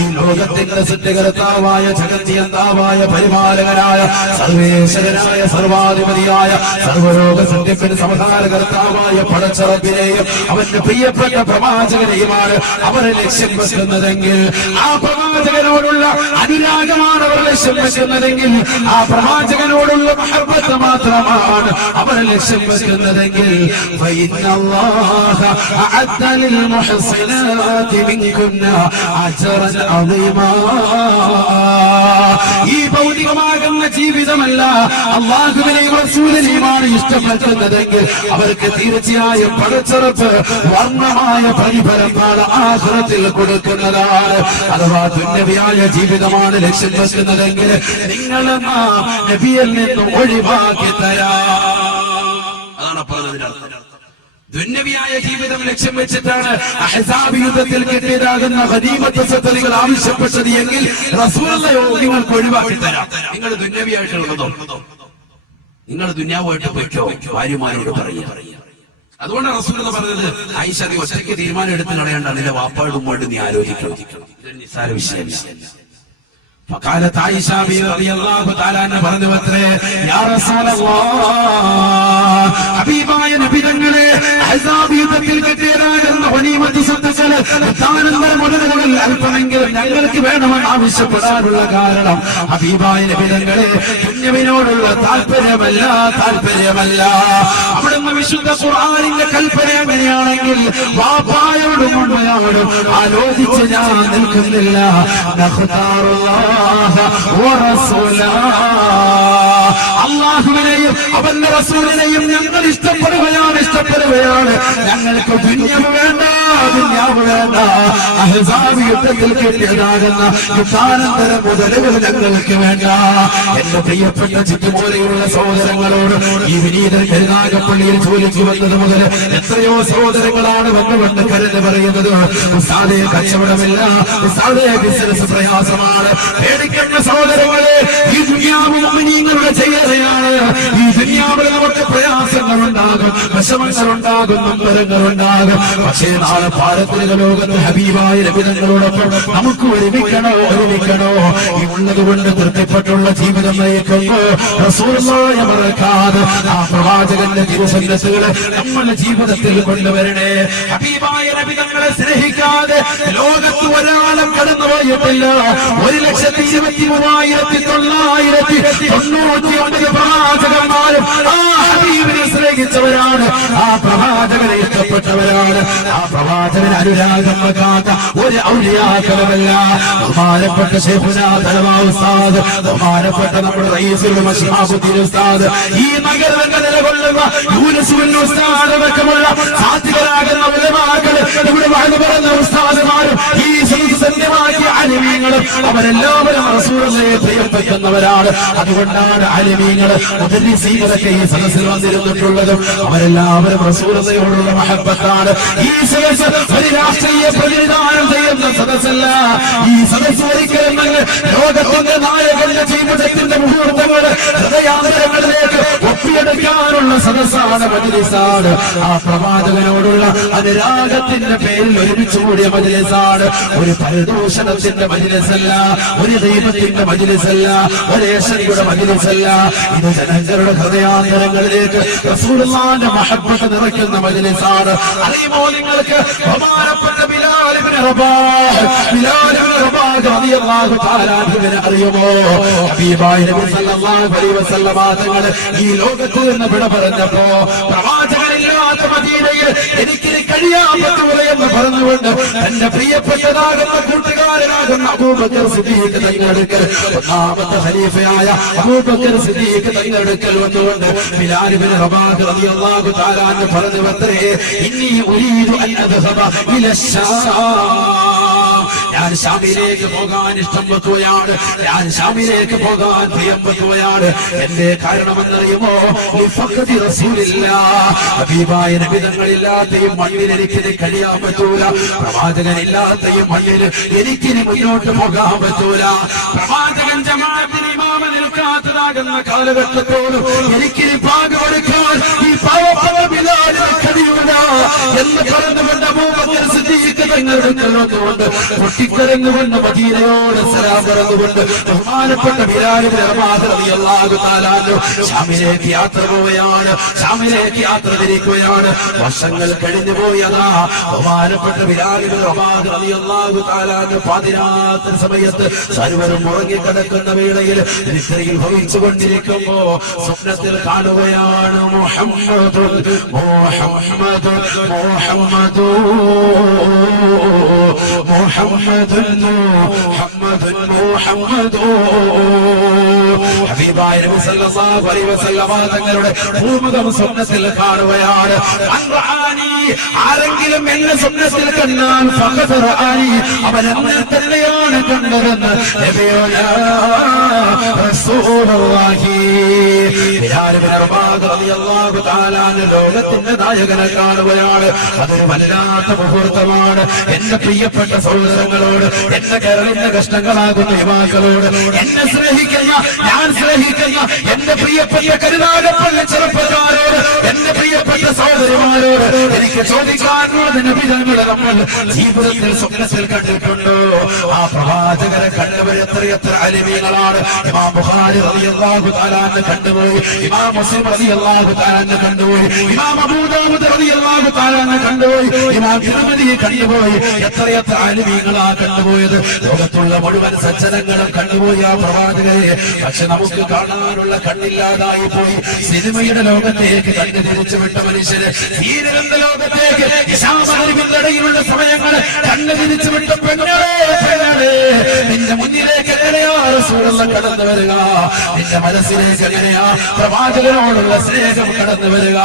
ഈ ലോകത്തിന്റെ സൃഷ്ടികർത്താവായ ജഗന്നിയന്താവായ പരിപാലകനായ സർവേശ്വരനായ സർവാധിപതിയായ സർവലോക സൃഷ്ടിപ്പിന് സമാധാനകർത്താവായ പടച്ചറബിനെയും അവന്റെ പ്രിയപ്പെട്ട പ്രവാചകനെയുമാണ് അവരെ ലക്ഷ്യം വെക്കുന്നതെങ്കിൽ, ആ പ്രവാചകനോടുള്ള അനുരാഗമാണ് അവർ ലക്ഷ്യം വെക്കുന്നതെങ്കിൽ, ആ പ്രവാചകനോടുള്ള മഹബത്ത് മാത്രമാണ് അവരെ ലക്ഷ്യം വെക്കുന്നതെങ്കിൽ, ഫഇന്നല്ലാഹ അഅദ്ദ ലിൽ മുഹ്സിനാതി മിൻകുന്ന അജ്റൻ അദീമാ. ഈ ഭൗതികമാകുന്ന ജീവിതമല്ല അല്ലാഹുവിനെയും റസൂലിനെയുമാണ് ഇഷ്ടപ്പെടുന്നതെങ്കിൽ അവർക്ക് തീർച്ചയായും പടച്ചറപ്പ് വർണ്ണമായ പ്രതിഫലം ആഖിറത്തിൽ കൊടുക്കുന്നതാണ്. അഥവാ ദുന്യവിയായ ജീവിതമാണ് ലക്ഷ്യം വെക്കുന്നതെങ്കിൽ നിങ്ങൾ നബിയിൽ നിന്ന് ഒഴിവാക്കി തരാം. അതാണ് പറഞ്ഞതിനർത്ഥം. ദുന്യവിയായ ജീവിതം ലക്ഷ്യം വെച്ചിട്ടാണ് അഹ്സാബ് യുദ്ധത്തിൽ കിട്ടിയതാകുന്ന ഗനീമത്ത് സ്വത്തുകൾ ആവശ്യപ്പെട്ടത് എങ്കിൽ റസൂലുള്ളാഹി നിങ്ങൾക്ക് ഒഴിവാക്കി തരാം. നിങ്ങൾ ദുന്യവിയായിട്ടുള്ളതോ നിങ്ങൾ ദുന്യാവുമായിട്ട് പോയിക്കോ, ഭാര്യമാരോട് പറയുക. അതുകൊണ്ടാണ് റസൂലുള്ളാഹി പറഞ്ഞത്, ആയിഷ നീ ഒറ്റയ്ക്ക് തീരുമാനം എടുത്ത് കളയണ്ട, നിന്റെ വാപ്പായോട് ഉമ്മയോട് നീ ആലോചിക്കണം. ഇതൊരു നിസ്സാര വിഷയമല്ല. فقالت عائشة رضي الله تعالى عنها പറഞ്ഞു അത്രേ, യാ റസൂലല്ലാഹ്, ഹബീബായ നബി തങ്ങളെ അഹ്സാബ് യുദ്ധത്തിൽ കിട്ടിയതാകുന്ന ഗനീമത്ത് സ്വത്തുക്കൾ താനന്തര മുതലുകൾ അല്പമെങ്കിലും ഞങ്ങൾക്ക് വേണമെന്ന് ആവശ്യപ്പെടാനുള്ള കാരണം ഹബീബായ നബി തങ്ങളെ ദുന്യവിനോടുള്ള താല്പര്യമല്ല. അവിടുന്ന് വിശുദ്ധ ഖുർആനിന്റെ കൽപ്പന എങ്ങനെയാണെങ്കിൽ വാപ്പായോടും ഉമ്മയോടും ആലോചിച്ച് ഞാൻ നിൽക്കുന്നില്ല. അല്ലാഹുവിനെയും അവന്റെ റസൂലിനെയും ഞങ്ങൾ ഇഷ്ടപ്പെടുകയാണ്. ഞങ്ങൾക്ക് ദുന്യവ് വേണ്ട, ദുനിയാവ് വേണ്ട. അഹ്സാബ് യുദ്ധത്തിൽ കിട്ടിയതാകുന്ന യുദ്ധാനന്തര മുതലുകൾ ഞങ്ങൾക്ക് വേണ്ട. എന്റെ പ്രിയപ്പെട്ട ചുറ്റുമൂലയുള്ള സഹോദരങ്ങളോട് ഈ വിനീതൻ കരുനാഗപ്പള്ളിയിൽ ജോലിക്ക് വന്നത് മുതൽ എത്രയോ സഹോദരങ്ങളാണ് വന്നുകൊണ്ട് കരുന്ന് പറയുന്നത്, ഉസ്താദേ കച്ചവടമില്ല, ഉസ്താദേ ബിസിനസ് പ്രയാസമാണ്. പേടിക്കേണ്ട സഹോദരങ്ങളെ, ഈ ദുനിയാവ് മുഅ്മിനീങ്ങളുടെ ചെയ്യറയാണ്. ഈ ദുനിയാവിൽ നമുക്ക് പ്രയാസങ്ങളുണ്ടാകും, വിഷമങ്ങളുണ്ടാകും, നൊമ്പരങ്ങളുണ്ടാകും. പക്ഷേ നാളെ പാരത്രിക ലോകത്ത് ഹബീബായ നബിതങ്ങളോടൊപ്പം നമുക്ക് ഒരുമിക്കണോ? ഈ ഉള്ളത് കൊണ്ട് തൃപ്തിപ്പെട്ടുള്ള ജീവിതം നയിക്കുമ്പോ റസൂലുള്ളാഹിയെ മറക്കാതെ ആ പ്രവാചകന്റെ തിരുസന്നത്തുകളെ നമ്മുടെ ജീവിതത്തിൽ കൊണ്ടുവരണേ. ഹബീബായ നബിതങ്ങളെ സ്നേഹിക്കാതെ ലോകത്ത് ഒരാളും കടന്നുപോയിട്ടില്ല. 1,23,999 പ്രവാചകന്മാരും ആ ഹബീബിനെ സ്നേഹിച്ചവരാണ്, ആ പ്രവാചകനെ ഇഷ്ടപ്പെട്ടവരാണ്. ആ പ്രവാചകന് അനുരാഗം വെക്കാത്ത ഒരു ഔലിയാക്കളുമല്ല. ബഹുമാനപ്പെട്ട ശൈഖുനാ തലവാ ഉസ്താദ്, ബഹുമാനപ്പെട്ട നമ്മുടെ റഈസുൽ മശായിഖുൽ ഉസ്താദ്, ഈ നഗരങ്ങൾ നിലകൊള്ളുന്ന യൂനുസ് ബിൻ ഉസ്താദ് അടക്കമുള്ള സാത്വികരാകുന്ന ഉലമാക്കൾ, ഇവിടെ വാഴ്ന്നു പറയുന്ന ഉസ്താദുമാരും ഈ സന്യമാക്കിയ അലിമീങ്ങളും അവരെല്ലാവരും റസൂലുള്ളാഹിയെ പ്രിയപ്പെട്ടവരാണ്. അതുകൊണ്ടാണ് അലിമീങ്ങൾ മുദർരിസീങ്ങളൊക്കെ ഈ സദസ്സിൽ വന്നിരുന്നിട്ടുള്ളതും. അവരെല്ലാവരും റസൂലുള്ളാഹിയോടുള്ള മഹബ്ബത്താണ്. ഈ സദസ്സ് ഒരു രാഷ്ട്രീയ പ്രതിനിധാനം ചെയ്യുന്ന സദസ്സല്ല. ഈ സദസ്സ് ഒരിക്കലും നിങ്ങൾ ലോകത്തിന്റെ നായകന്റെ ജീവിതത്തിന്റെ മുഹൂർത്തങ്ങൾ ഹൃദയാന്തരങ്ങളിലേക്ക് ഒപ്പിയെടുക്കാനുള്ള സദസ്സാണ്, മജ്‌ലിസാണ്. ആ പ്രവാചകനോടുള്ള അനുരാഗത്തിന്റെ പേരിൽ ഒരുമിച്ച് കൂടിയ മജ്‌ലിസാണ്. ഒരു പരിദൂഷണത്തിന്റെ മജ്‌ലിസല്ല, ഒരു ദൈവത്തിന്റെ മജ്‌ലിസല്ല, ഒരു ഏശനിയുടെ മജ്‌ലിസല്ല. ഇത് ജനങ്ങളുടെ ഹൃദയാന്തരങ്ങളിലേക്ക് റസൂലുള്ളാഹിന്റെ മഹബ്ബത്ത് നിറയ്ക്കുന്ന മജ്‌ലിസാണ്. അറിയുമോ നിങ്ങൾക്ക്? ബഹുമാനപ്പെട്ട ബിലാൽ ഇബ്നു റബാഹ് റളിയല്ലാഹു തആല അൻഹുവിനെ അറിയുമോ? ഹബീബായ നബി സല്ലല്ലാഹു അലൈഹി വസല്ലമ തങ്ങൾ ഈ ലോകത്ത് നിന്ന് വിട പറഞ്ഞപ്പോ പ്രവാചകനില്ലാത്ത മദീനയിൽ എനിക്ക് കഴിയാൻ പറ്റൂല എന്ന് പറഞ്ഞുകൊണ്ട് എന്റെ പ്രിയപ്പെട്ടതാകുന്ന കൂട്ടുകാരനാകുന്ന അബൂബക്കർ സിദ്ദീഖ് തങ്ങളെടുക്കൽ, ഒന്നാമത്തെ ഖലീഫയായ അബൂബക്കർ സിദ്ദീഖ് തങ്ങളെടുക്കൽ വന്നുകൊണ്ട് ബിലാൽ ഇബ്നു റബാഹ് റളിയല്ലാഹു തആല അൻഹു പറഞ്ഞു, വത്രേ ഇന്നി ഉരീദു അൻ അദ്ഹബ ഇലശ്ശാം, ഞാൻ ശാമിലേക്ക് പോകാൻ ഇഷ്ടം വെക്കുകയാണ്, ഞാൻ ശാമിലേക്ക് പോകാൻ പ്രിയം വെക്കുകയാണ്. എന്റെ കാരണമെന്നറിയുമോ? ഹബീബായ നബിതങ്ങളില്ലാത്ത ഈ മണ്ണിൽ എനിക്കിന് കഴിയാൻ പറ്റൂല, പ്രവാചകനില്ലാത്ത ഈ മണ്ണിൽ എനിക്കിനി മുന്നോട്ട് പോകാൻ പറ്റൂല. പ്രവാചകൻ ജമാഅത്തിന് ഇമാമ നിൽക്കാത്തതാകുന്ന കാലഘട്ടത്തോടും എനിക്കിനി പാകമെടുക്കാൻ ഈ പാവപ്പെട്ട ബിലാലിന് കഴിയൂല എന്ന് പറഞ്ഞുകൊണ്ട് അബൂബക്കർ സിദ്ദീഖ് തങ്ങളെടുക്കലോട്ടുകൊണ്ട് പൊട്ടിക്കരങ്ങുകൊണ്ട് മദീനയോട് സലാം പറഞ്ഞുകൊണ്ട് ബഹുമാനപ്പെട്ട ബിലാൽ ഇബ്നു റബാഹ് റളിയല്ലാഹു തആല അൻഹു ശാമിലേക്ക് യാത്ര പോവുകയാണ്, ശാമിലേക്ക് യാത്ര തിരിക്കുകയാണ്. വർഷങ്ങൾ കഴിഞ്ഞു പോയതാ. ബഹുമാനപ്പെട്ട ബിലാൽ ഇബ്നു റബാഹ് റളിയല്ലാഹു തആല അൻഹു പാതിരാത്രി സമയത്ത് സർവരും ഉറങ്ങിക്കിടക്കുന്ന വേളയിൽ നിദ്രയിൽ ഭവിച്ചുകൊണ്ടിരിക്കുമ്പോ സ്വപ്നത്തിൽ കാണുകയാണ് മുഹമ്മദുൻ മുഹമ്മദുൻ മുഹമ്മദുൻ മുഹമ്മദുൻ മുഹമ്മദുൻ മുഹമ്മദുൻ. ഹബീബായ നബി സല്ലല്ലാഹു അലൈഹി വസല്ലമ തങ്ങളുടെ ഭൂമുഖം സ്വപ്നത്തിൽ കാണുകയാണ്. ആരെങ്കിലും എന്നെ സ്വപ്നത്തിൽ കണ്ടാൽ ഫഖദ് റആനി, അവൻ എന്നെ തന്നെയാണ് കണ്ടതെന്ന് നബിയുനാ റസൂലുള്ളാഹി. ബിലാൽ ഇബ്നു റബാഹ് റളിയല്ലാഹു തആല അൻഹു ലോകത്തിന്റെ നായകനെ കാണുകയാണ്. അതൊരു വല്ലാത്ത മുഹൂർത്തമാണ്. എന്റെ പ്രിയപ്പെട്ട സഹോദരങ്ങളോട്, എന്റെ കരളിന്റെ കഷ്ടങ്ങളാകുന്ന യുവാക്കളോട്, എന്നെ സ്നേഹിക്കുന്ന, ഞാൻ സ്നേഹിക്കുന്ന എന്റെ പ്രിയപ്പെട്ട കരുനാഗപ്പള്ളി ചെറുപ്പക്കാരോട്, എന്റെ പ്രിയപ്പെട്ട സഹോദരിമാരോട് എനിക്ക് ചോദിക്കാനുള്ളത്, നബിതങ്ങളെ നമ്മൾ ജീവിതത്തിൽ സ്വപ്നത്തിൽ കണ്ടിട്ടുണ്ടോ? ആ പ്രവാചകരെ കണ്ടവർ എത്രയെത്ര അലിമീങ്ങളാണ്. ഇമാം ബുഖാരി റളിയല്ലാഹു തആല അൻഹു കണ്ടുപോയി, ഇമാം മുസ്ലിം റളിയല്ലാഹു തആല അൻഹു കണ്ടുപോയി, ഇമാം അബൂ ദാവൂദ് റളിയല്ലാഹു തആല അൻഹു കണ്ടുപോയി, ഇമാം തിർമിദി കണ്ടുപോയി. എത്രയെത്ര അലിമീങ്ങളാ കണ്ടുപോയത്. ലോകത്തുള്ള മുഴുവൻ സജ്ജനങ്ങളും കണ്ടുപോയി ആ പ്രവാചകരെ. പക്ഷെ നമുക്ക് കാണാൻ കാണാനുള്ള കണ്ണില്ലാതായി പോയി. സിനിമയുടെ ലോകത്തേക്ക് കണ്ണ് തിരിച്ചുവിട്ട മനുഷ്യന് സീരിയലിന്റെ ലോകത്തേക്ക് ഇടയിലുള്ള സമയങ്ങള് കണ്ണ് തിരിച്ചുവിട്ട പെണ്ണുകളെ നിന്റെ മുന്നിലേക്ക് എങ്ങനെയാ റസൂലുള്ള കടന്നു വരിക? നിന്റെ മനസ്സിലേക്ക് എങ്ങനെയാ പ്രവാചകനോടുള്ള സ്നേഹം കടന്നു വരിക?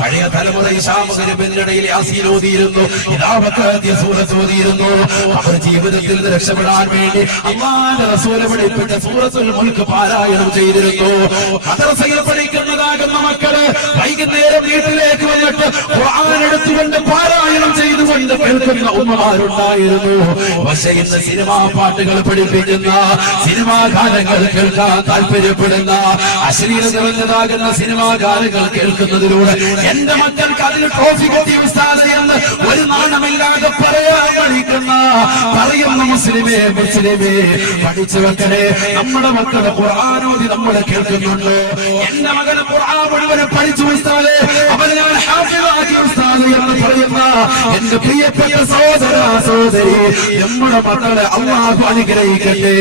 പഴയ തലമുറ ഇശാമകരിന്റെ ഇടയിൽ യാസീൻ ഓതിയിരുന്നു, ഇദാവഖഅത്തിയ സൂറത്ത് ഓതിയിരുന്നു. അവർ ജീവിതത്തിൽ നിന്ന് രക്ഷപ്പെടാൻ വേണ്ടി അല്ലാഹുവിന്റെ റസൂൽ പഠിപ്പിച്ച സൂറത്തുൽ മുൽക്ക് പാരായണം ചെയ്തിരുന്നു. മദ്രസയിൽ പഠിക്കുന്നതാകുന്ന മക്കള് വൈകുന്നേരം വീട്ടിലേക്ക് വന്നിട്ട് ഖുർആൻ എടുത്തുകൊണ്ട് പാരായണം ചെയ്തുകൊണ്ട് കേൾക്കുന്ന ഉമ്മമാരുണ്ടായിരുന്നു. പക്ഷേ ഇന്ന് സിനിമാ പാട്ടുകൾ പഠിപ്പിക്കുന്ന, സിനിമാ ഗാനങ്ങൾ കേൾക്കാൻ താല്പര്യപ്പെടുന്ന, അശ്ലീലത നിറഞ്ഞതാകുന്ന സിനിമാ ഗാനങ്ങൾ കേൾക്കുന്നതിലൂടെ എന്റെ മക്കൾക്ക് അതിന് ട്രോഫി കിട്ടിയ ഉസ്താദ് എന്ന് ഒരു നാണമില്ലാതെ പറയാൻ പറയുന്ന മുസ്ലിമേ പഠിച്ചു വെക്കണേ. നമ്മുടെ മക്കളെ ഖുർആനോദി നമ്മൾ കേൾക്കുന്നുണ്ട്. എന്റെ മകന് ഖുർആൻ മുഴുവനും പഠിച്ചു ഉസ്താദേ, അവനെ ഞാൻ ഹാഫിളാക്കി ഉസ്താദ് എന്ന് പറയുന്ന എന്റെ പ്രിയപ്പെട്ട സഹോദര സഹോദരി, നമ്മുടെ മക്കളെ അല്ലാഹു അനുഗ്രഹിക്കട്ടെ.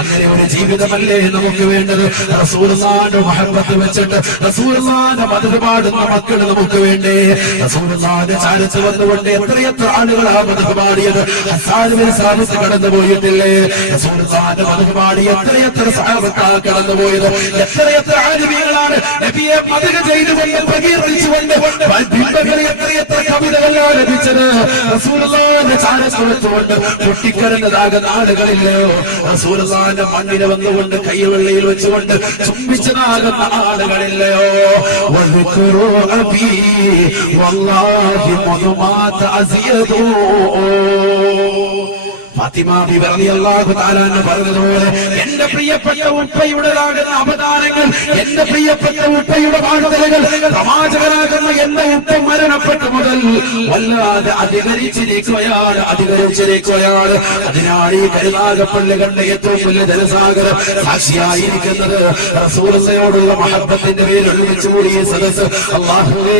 അങ്ങനെ ഒരു ജീവിതമല്ലേ നമുക്ക് വേണ്ടത്? റസൂലുള്ളാഹിന്റെ മഹബത്ത് വെച്ചിട്ട് റസൂലുള്ളാഹിന്റെ മദ്ഹ് പാടുന്ന മക്കൾ നമുക്ക് വേണ്ടേ? റസൂലുള്ളാഹിന്റെ ചാരത്ത് വന്നുകൊണ്ട് എത്രയെത്ര ആളുകളാ മദ്ഹ് പാടിയത്? ഹസ്സാൻ ബിൻ സാബിത്ത് കടന്നു പോയിട്ടില്ലേ? റസൂലുള്ളാഹിന്റെ മദ്ഹ് പാടി എത്രയെത്ര സഹാബത്താ കടന്നു പോയത്? എത്രയെത്ര ആലിമീങ്ങളാണ് നബിയെ മദ്ഹ് ചെയ്തുകൊണ്ട് പ്രകീർത്തിച്ചുകൊണ്ട് എത്രയെത്ര കവിതകളാ ലഭിച്ചത്? റസൂലുള്ളാഹിന്റെ ചാരത്ത് വെച്ചുകൊണ്ട് പൊട്ടിക്കരഞ്ഞതാകുന്ന ആളുകളില്ലയോ? റസൂലുള്ളാഹിന്റെ മണ്ണിൽ വന്നുകൊണ്ട് കൈവെള്ളിയിൽ വെച്ചുകൊണ്ട് ചുംബിച്ചതാകുന്ന ആളുകളില്ലയോ? ഫാത്തിമ ബിബി റളിയല്ലാഹു തആല അൻഹ പറഞ്ഞതുപോലെ എന്റെ പ്രിയപ്പെട്ട ഉപ്പയുടേതാകുന്ന അവതാരങ്ങൾ, എന്റെ പ്രിയപ്പെട്ട ഉപ്പയുടെ വാഴ്ത്തലുകൾ, പ്രവാചകനാകുന്ന എന്റെ ഉപ്പ മരണപ്പെട്ടു മുതൽ വല്ലാതെ അധികരിച്ചിരിക്കുകയാണ്. അതിനാണ് ഈ കരുനാഗപ്പള്ളി കണ്ട ഏറ്റവും വലിയ ജനസാഗരം സാക്ഷിയായിരിക്കുന്നത്. റസൂലുള്ളാഹിയോടുള്ള മഹബത്തിന്റെ പേരിൽ ഒരുമിച്ച് കൂടി ഈ സദസ്സ് അല്ലാഹുവേ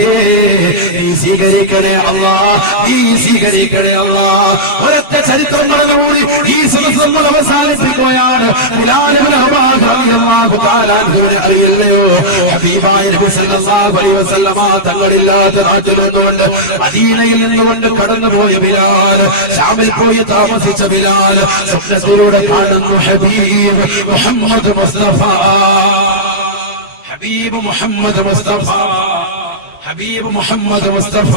നീ സ്വീകരിക്കണേ അല്ലാഹ്, നീ സ്വീകരിക്കണേ അല്ലാഹ്. ഒരൊറ്റ ചരിത്രം കൂടി ഈ സദസ്സ് നമ്മൾ അവസാനിപ്പിക്കുകയാണ്. ബിലാൽ ഇബ്നു റബാഹ് റളിയല്ലാഹു തആല അൻഹുവിനെ അറിയില്ലയോ? ഹബീബായ നബി സല്ലല്ലാഹു അലൈഹി വസല്ലമ തങ്ങളില്ലാത്ത നാട്ടിൽ നിന്നുകൊണ്ട് മദീനയിൽ നിന്നുകൊണ്ട് കടന്നുപോയ ബിലാൽ, ശാമിൽ പോയി താമസിച്ച ബിലാൽ സ്വപ്നത്തിലൂടെ കാണുന്നു ഹബീബ് മുഹമ്മദ് മുസ്തഫ, ഹബീബ് മുഹമ്മദ് മുസ്തഫ, ഹബീബ് മുഹമ്മദ് മുസ്തഫ.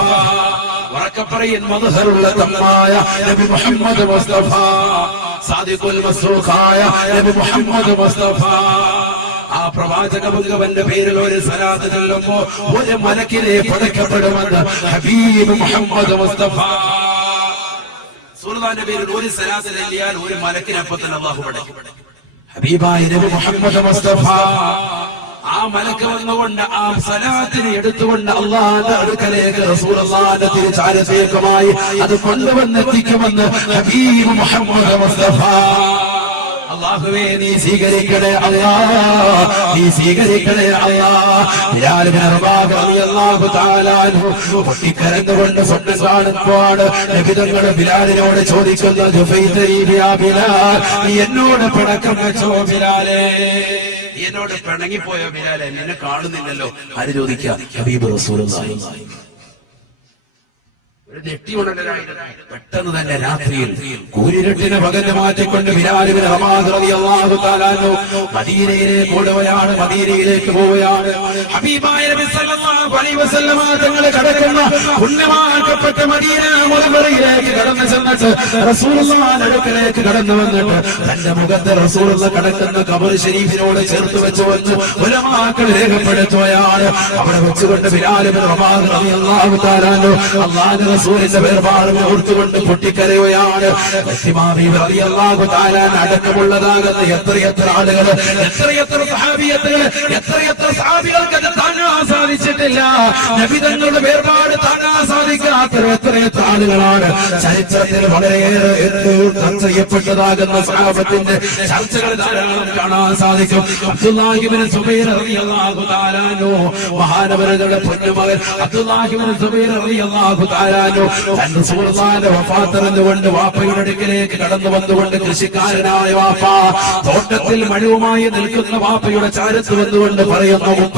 വറക്കപ്പറയിൻ മദ്ഹറുള്ള തമ്മായ നബി മുഹമ്മദ് മുസ്തഫ, സാദിഖുൽ മസ്റൂഖായ നബി മുഹമ്മദ് മുസ്തഫ. ആ പ്രവാചക മുഖവന്റെ പേരിൽ ഒരു സലാത്ത് ചൊല്ലുമ്പോ ഒരു മലക്കിനെ പടക്കപ്പെടുമെന്ന് ഹബീബ് മുഹമ്മദ് മുസ്തഫ. റസൂലുള്ളാഹിന്റെ പേരിൽ ഒരു സലാത്ത് ചൊല്ലിയാൽ ഒരു മലക്കിനെ അപ്പത്തന്നെ അല്ലാഹു പടക്കും. ഹബീബായ നബി മുഹമ്മദ് മുസ്തഫ ആ മലക്ക് വന്നുകൊണ്ട് ആ സലാത്തിനെ എടുത്തുകൊണ്ട് അല്ലാഹുവിന്റെ അടുക്കലേക്ക് റസൂലുള്ളാഹിന്റെ തിരുചാരത്തേക്കുമായി അത് കൊണ്ടുവന്നെത്തിക്കുമെന്ന് ഹബീബ് മുഹമ്മദ് മുസ്തഫ. അല്ലാഹുവേ നീ സ്വീകരിക്കണേ അല്ലാഹ്, നീ സ്വീകരിക്കണേ അല്ലാഹ്. ബിലാൽ ഇബ്നു റബാഹ് റളിയല്ലാഹു തആല അൻഹു പൊട്ടിക്കരഞ്ഞുകൊണ്ട് സ്വപ്നം കാണുമ്പോഴാണ് നബി തങ്ങൾ ബിലാലിനോട് ചോദിക്കുന്നത്, ബിലാൽ നീ എന്നോട് പിണക്കം വെച്ചോ ബിലാലേ? എന്നോട് പിണങ്ങിപ്പോയോ ബിലാലെ? നിന്നെ കാണുന്നില്ലല്ലോ. ആര് ചോദിക്കുക? ഹബീബ് റസൂലുള്ളാഹി. ഒരു നെട്ടി ഉണരലായിരുന്നു. പെട്ടെന്ന് തന്നെ രാത്രിയിൽ കൂരിരുട്ടിനെ പകല് മാറ്റിക്കൊണ്ട് ബിലാൽ ഇബ്നു റബാഹ് റളിയല്ലാഹു തആല അൻഹു മദീനയിലേക്ക് ഓടുകയാണ്, മദീനയിലേക്ക് പോവുകയാണ്. ഹബീബായ നബി സല്ലല്ലാഹു അലൈഹി വസല്ലമ തങ്ങൾ കടക്കുന്ന പുണ്യമാക്കപ്പെട്ട മദീന മുനവ്വറയിലേക്ക് കടന്നു ചെന്നിട്ട് റസൂലുള്ളാഹിന്റെ അടുക്കലേക്ക് കടന്നു വന്നിട്ട് തന്റെ മുഖത്ത് റസൂലുള്ള കടക്കുന്ന ഖബർ ശരീഫിനോട് ചേർത്ത് വെച്ചുകൊണ്ട് ഉലമാക്കൾ രേഖപ്പെടുത്തുകയാണ്. അവിടെ വെച്ചുകൊണ്ട് ബിലാൽ ഇബ്നു റബാഹ് റളിയല്ലാഹു തആല അൻഹു അല്ലാഹുവിന്റെ റസൂലിന്റെ വേർപാട് ഓർത്തുകൊണ്ട് പൊട്ടിക്കരയുകയാണ്. അടക്കമുള്ളതാകുന്ന എത്രയെത്ര ആളുകൾ, എത്രയെത്ര സഹാബിയത്തുകൾ, എത്രയെത്ര സഹാബികൾക്ക് അത് താങ്ങാൻ സാധിച്ചിട്ടില്ല. നബി തങ്ങളുടെ വേർപാട് താങ്ങാൻ സാധിക്കാത്ത എത്രയെത്ര ആളുകളാണ് ചരിത്രത്തിൽ വളരെയേറെ ചർച്ച ചെയ്യപ്പെട്ടതാകുന്ന സഹാബത്തിന്റെ ചർച്ചകൾ ധാരാളം കാണാൻ സാധിക്കും. അബ്ദുല്ലാഹി ഇബ്നു സുബൈർ റളിയല്ലാഹു തആല അൻഹു, മഹാനവറുകളുടെ പൊന്നുമകൻ അബ്ദുല്ലാഹി ഇബ്നു സുബൈർ റളിയല്ലാഹു തആല അൻഹു തന്റെ റസൂലുള്ളാഹിന്റെ വഫാത്ത് അറിഞ്ഞുകൊണ്ട് വാപ്പയുടെ അടുക്കലേക്ക് കടന്നു വന്നുകൊണ്ട് കൃഷിക്കാരനായ വാപ്പ തോട്ടത്തിൽ മഴവുമായി നിൽക്കുന്ന വാപ്പയുടെ ചാരത്ത് വന്നുകൊണ്ട് പറയുന്നു, ഉപ്പ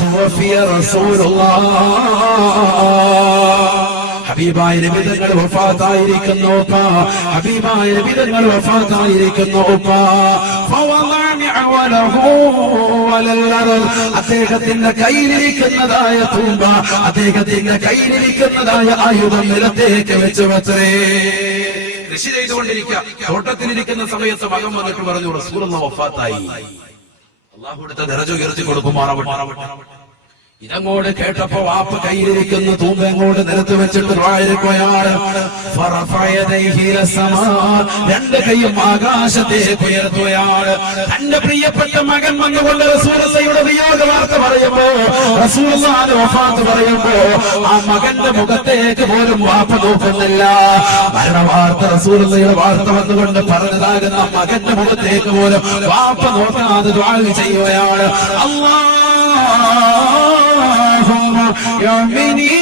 തുവഫിയ റസൂലുള്ളാഹ്, ഹബീബായ നബി തങ്ങൾ വഫാത്തായിരിക്കുന്നു ഉപ്പ, ഹബീബായ നബി തങ്ങൾ വഫാത്തായിരിക്കുന്നു ഉപ്പ. അദ്ദേഹത്തിന്റെ കയ്യിലിരിക്കുന്നതായ തൂമ്പ, അദ്ദേഹത്തിന്റെ കയ്യിലിരിക്കുന്നതായ ആയുധം നിലത്തേക്ക് വെച്ച് വെച്ചേ. കൃഷി ചെയ്തുകൊണ്ടിരിക്കുക, തോട്ടത്തിലിരിക്കുന്ന സമയത്ത് മകൻ വന്നിട്ട് പറഞ്ഞു, റസൂലുള്ളാഹി വഫാത്തായി. അല്ലാഹു അടുത്ത ദറജ ഉയർത്തി കൊടുക്കുമാറാവട്ടെ. ഇതങ്ങോട്ട് കേട്ടപ്പോ വാപ്പ കയ്യിലിരിക്കുന്ന തൂമ്പ അങ്ങോട്ട് നിലത്ത് വെച്ചിട്ട് വായിരിക്കുകയാണ്. രണ്ട് കൈയും ആകാശത്തേക്ക് ഉയർത്തുകയാണ്. തന്റെ പ്രിയപ്പെട്ട മകൻ വന്നുകൊണ്ട് റസൂലുള്ളാഹിയുടെ വിയോഗ വാർത്ത പറയുമ്പോ, റസൂലുള്ളാഹിയുടെ വഫാത്ത് പറയുമ്പോ ആ മകന്റെ മുഖത്തേക്ക് പോലും വാപ്പ നോക്കുന്നില്ല. മരണവാർത്ത റസൂലുള്ളാഹിയുടെ വാർത്ത വന്നുകൊണ്ട് പറഞ്ഞതാകുന്ന മകന്റെ മുഖത്തേക്ക് പോലും വാപ്പ നോക്കാതെ ദുആ ചെയ്യുകയാണ്. يؤمني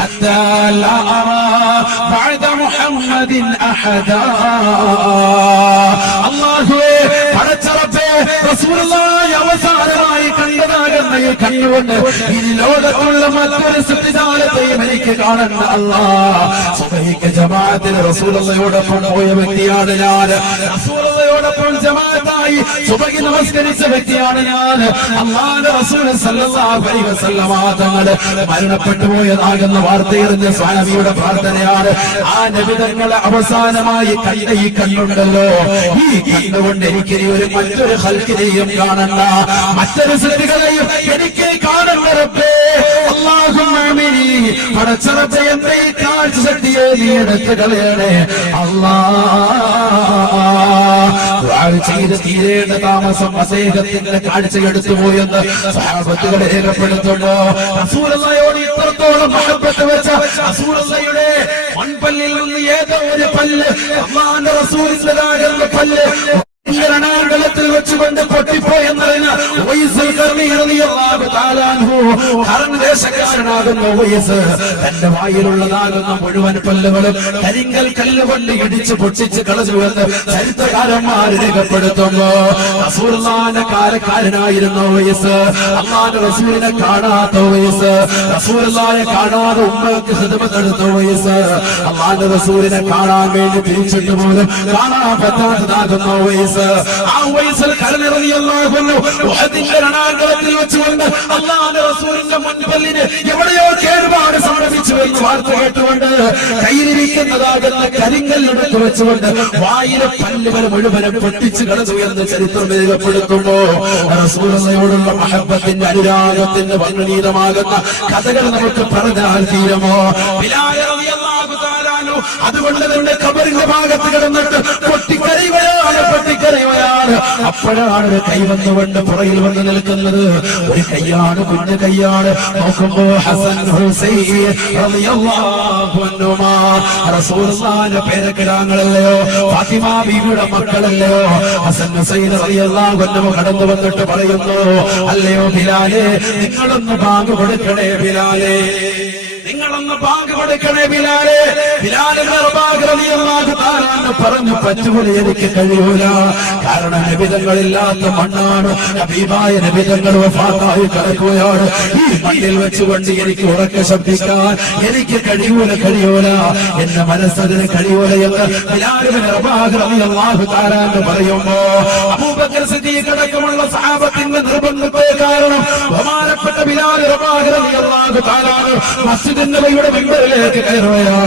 حتى لا أرى بعد محمد أحدا. الله പടച്ചറപ്പേ, റസൂലുള്ളാഹി അവസാനമായി കണ്ടതാകുന്ന ഈ കണ്ണുകൊണ്ട് ഈ ലോകത്തുള്ള മറ്റൊരു സൃഷ്ടിജാലത്തെയും എനിക്ക് കാണണ്ട അല്ലാഹ്. സുബഹിക്ക് ജമാഅത്തിൽ റസൂലുള്ളാഹിയോടൊപ്പം പോയ വ്യക്തിയാണ് ഞാൻ. റസൂലുള്ളാഹിയോടൊപ്പം ജമാഅത്തായി സുബഹി നമസ്കരിച്ച വ്യക്തിയാണ് ഞാൻ. അല്ലാഹുവിന്റെ റസൂൽ സല്ലല്ലാഹു അലൈഹി വസല്ലമ തങ്ങൾ മരണപ്പെട്ടു പോയതാകുന്ന വാർത്തയറിഞ്ഞ സ്വഹാബിയുടെ പ്രാർത്ഥനയാണ്. ആ നബി തങ്ങളെ അവസാനമായി കണ്ട ഈ കണ്ണുണ്ടല്ലോ, ഈ കണ്ണുകൊണ്ട് എനിക്ക് ഒരു മറ്റൊരു ഖൽഖിനെയും കാണണ്ട, മറ്റൊരു സൃഷ്ടികളെയും എനിക്ക് കാണണ്ട റബ്ബേ. അല്ലാഹുമ്മ ആമീൻ. പടച്ചറബേ, എന്റെ ഈ കാഴ്ച ശക്തിയെ നീ എടുത്ത് കളയണേ അല്ലാഹ്. ചെയ്ത് തീരേണ്ട താമസം അദ്ദേഹത്തിന്റെ കാഴ്ച എടുത്തു പോയെന്ന് സഹാബത്തുകളെ രേഖപ്പെടുത്തുന്നു. റസൂലുള്ളാഹിയോട് ഇത്രത്തോളം മഹബത്ത് വെച്ച റസൂലുള്ളാഹിയുടെ മുൻപല്ലിൽ നിന്ന് ഏതോ ഒരു പല്ല് അല്ലാഹുവിന്റെ റസൂലിന്റേതാകുന്ന പല്ല് രണാങ്കളത്തിൽ വെച്ചുകൊണ്ട് പൊട്ടിപ്പോയെന്നറിഞ്ഞ ദേശക്കാരനാകുന്ന ഉവൈസ് തന്റെ വായിലുള്ളതാകുന്ന മുഴുവൻ പല്ലുകളും കരിങ്കൽ കല്ലുകൊണ്ട് ഇടിച്ച് പൊട്ടിച്ച് കളഞ്ഞുവെന്ന് ചരിത്രകാരന്മാർ രേഖപ്പെടുത്തുന്നു. റസൂലുള്ളാഹിന്റെ കാലക്കാരനായിരുന്ന ഉവൈസ്, അല്ലാഹുവിന്റെ റസൂലിനെ കാണാത്ത ഉവൈസ്, റസൂലുള്ളാഹിയെ കാണാതെ ഉമ്മക്ക് ഖിദ്മത്ത് എടുത്ത ഉവൈസ്, അല്ലാഹുവിന്റെ റസൂലിനെ കാണാൻ വേണ്ടി തിരിച്ചിട്ട് പോലും കാണാൻ പറ്റാത്തതാകുന്ന ഉവൈസ്, ആ ഉവൈസ് റളിയല്ലാഹു അൻഹു ഉഹദിന്റെ രണാങ്കളത്തിൽ വെച്ചുകൊണ്ട് അല്ലാഹുവിന്റെ റസൂലിന്റെ മുൻപല്ലിന് എവിടെയോ കേടുപാട് സംഭവിച്ചു എന്ന് വാർത്ത കേട്ടുകൊണ്ട് കയ്യിലിരിക്കുന്നതാകുന്ന കരിങ്കല്ലെടുത്ത് വെച്ചുകൊണ്ട് വായിലെ പല്ലുകൾ മുഴുവനും പൊട്ടിച്ച് കളഞ്ഞുയർന്ന് ചരിത്രം രേഖപ്പെടുത്തുമ്പോ റസൂലുള്ളാഹിയോടുള്ള മഹബത്തിന്റെ അനുരാഗത്തിന്റെ വർണ്ണനീയമാകുന്ന കഥകൾ നമുക്ക് പറഞ്ഞാൽ തീരുമോ? ബിലാൽ റളിയല്ലാഹു തആല അൻഹു അതുകൊണ്ട് തന്നെ ഖബറിന്റെ ഭാഗത്ത് കിടന്നിട്ട് പൊട്ടിക്കരയുകയാണ്. അപ്പോഴാണ് ഒരു കൈ വന്നുകൊണ്ട് പുറയിൽ വന്ന് നിൽക്കുന്നത്. ഒരു കൈയാണ്, കുഞ്ഞു കൈയാണ്. നോക്കുമ്പോ ഹസൻ ഹുസൈൻ റളിയല്ലാഹു അൻഹുമാ റസൂലുള്ളാഹിന്റെ പേരക്കിടാങ്ങളല്ലയോ, ഫാത്തിമ ബീവിയുടെ മക്കളല്ലയോ. ഹസൻ ഹുസൈൻ റളിയല്ലാഹു അൻഹു കടന്നു വന്നിട്ട് പറയുന്നു, അല്ലയോ ബിലാലേ, നിങ്ങളൊന്ന് ബാങ്ക് കൊടുക്കണേ ബിലാലേ, നിങ്ങളൊന്ന് ബാങ്ക് കൊടുക്കണേ ബിലാലേ. ബിലാൽ റളിയല്ലാഹു തആല പറഞ്ഞു, പറ്റൂല, എനിക്ക് കഴിയൂല. കാരണം നബിതങ്ങളില്ലാത്ത മണ്ണാണ്, ഹബീബായ നബിതങ്ങൾ വഫാത്തായി കിടക്കുകയാണ്. ഈ മണ്ണിൽ വെച്ചുകൊണ്ട് എനിക്ക് ഉറക്കെ ശബ്ദിക്കാൻ എനിക്ക് കഴിയൂല. എന്റെ മനസ്സതിന് കഴിയൂല എന്ന് ബിലാൽ റളിയല്ലാഹു തആല പറയുമ്പോ അബൂബക്കർ സിദ്ദീഖ് അടക്കമുള്ള സഹാബത്തിന്റെ നിർബന്ധത്തെ കാരണം ബഹുമാനപ്പെട്ട ബിലാൽ റളിയല്ലാഹു തആല മസ്ജിദ് നബവിയുടെ മിമ്പറിലേക്ക് കയറുകയാ.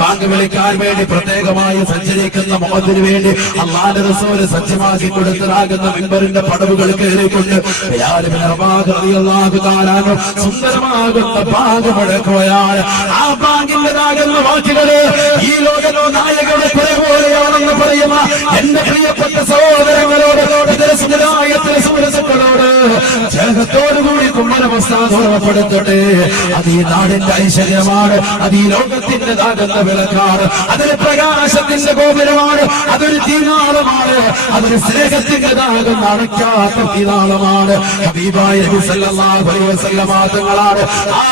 ബാങ്ക് വിളിക്കാൻ വേണ്ടി പ്രത്യേകമായി സഞ്ചരിക്കുന്ന മുഅദ്ദിന് വേണ്ടി അല്ലാഹുവിന്റെ റസൂൽ സജ്ജമാക്കി കൊടുത്തതാകുന്ന മിമ്പറിന്റെ പടവുകൾ കയറിക്കൊണ്ട് ബിലാൽ റളിയല്ലാഹു തആല സുന്ദരമാകുന്ന ബാങ്ക് മുഴക്കുകയാണ്. ആ ബാങ്കിന്റേതാകുന്ന വാക്കുകള് ഈ ലോകത്തോ നായകരുടെ പോലെയാണെന്ന് പറയുന്ന എന്റെ പ്രിയപ്പെട്ട സഹോദരങ്ങളോട്, സുഹൃത്തുക്കളോട് സ്നേഹത്തോടുകൂടി കുമ്മനമസ്താ ഓർമ്മപ്പെടുത്തട്ടെ. അത് ഈ നാടിന്റെ ഐശ്വര്യമാണ്, അത് അത് ഈ ലോകത്തിൻ്റെതാകുന്ന വിളക്കാണ്, അതൊരു പ്രകാശത്തിന്റെ ഗോപുരമാണ്, അതൊരു തീനാളമാണ്, അതൊരു സ്നേഹത്തിൻ്റെതാകുന്ന അടയ്ക്കാത്ത തീനാളമാണ്. ഹബീബായ നബി സല്ലല്ലാഹു അലൈഹി വസല്ലമ തങ്ങളാണ് ആ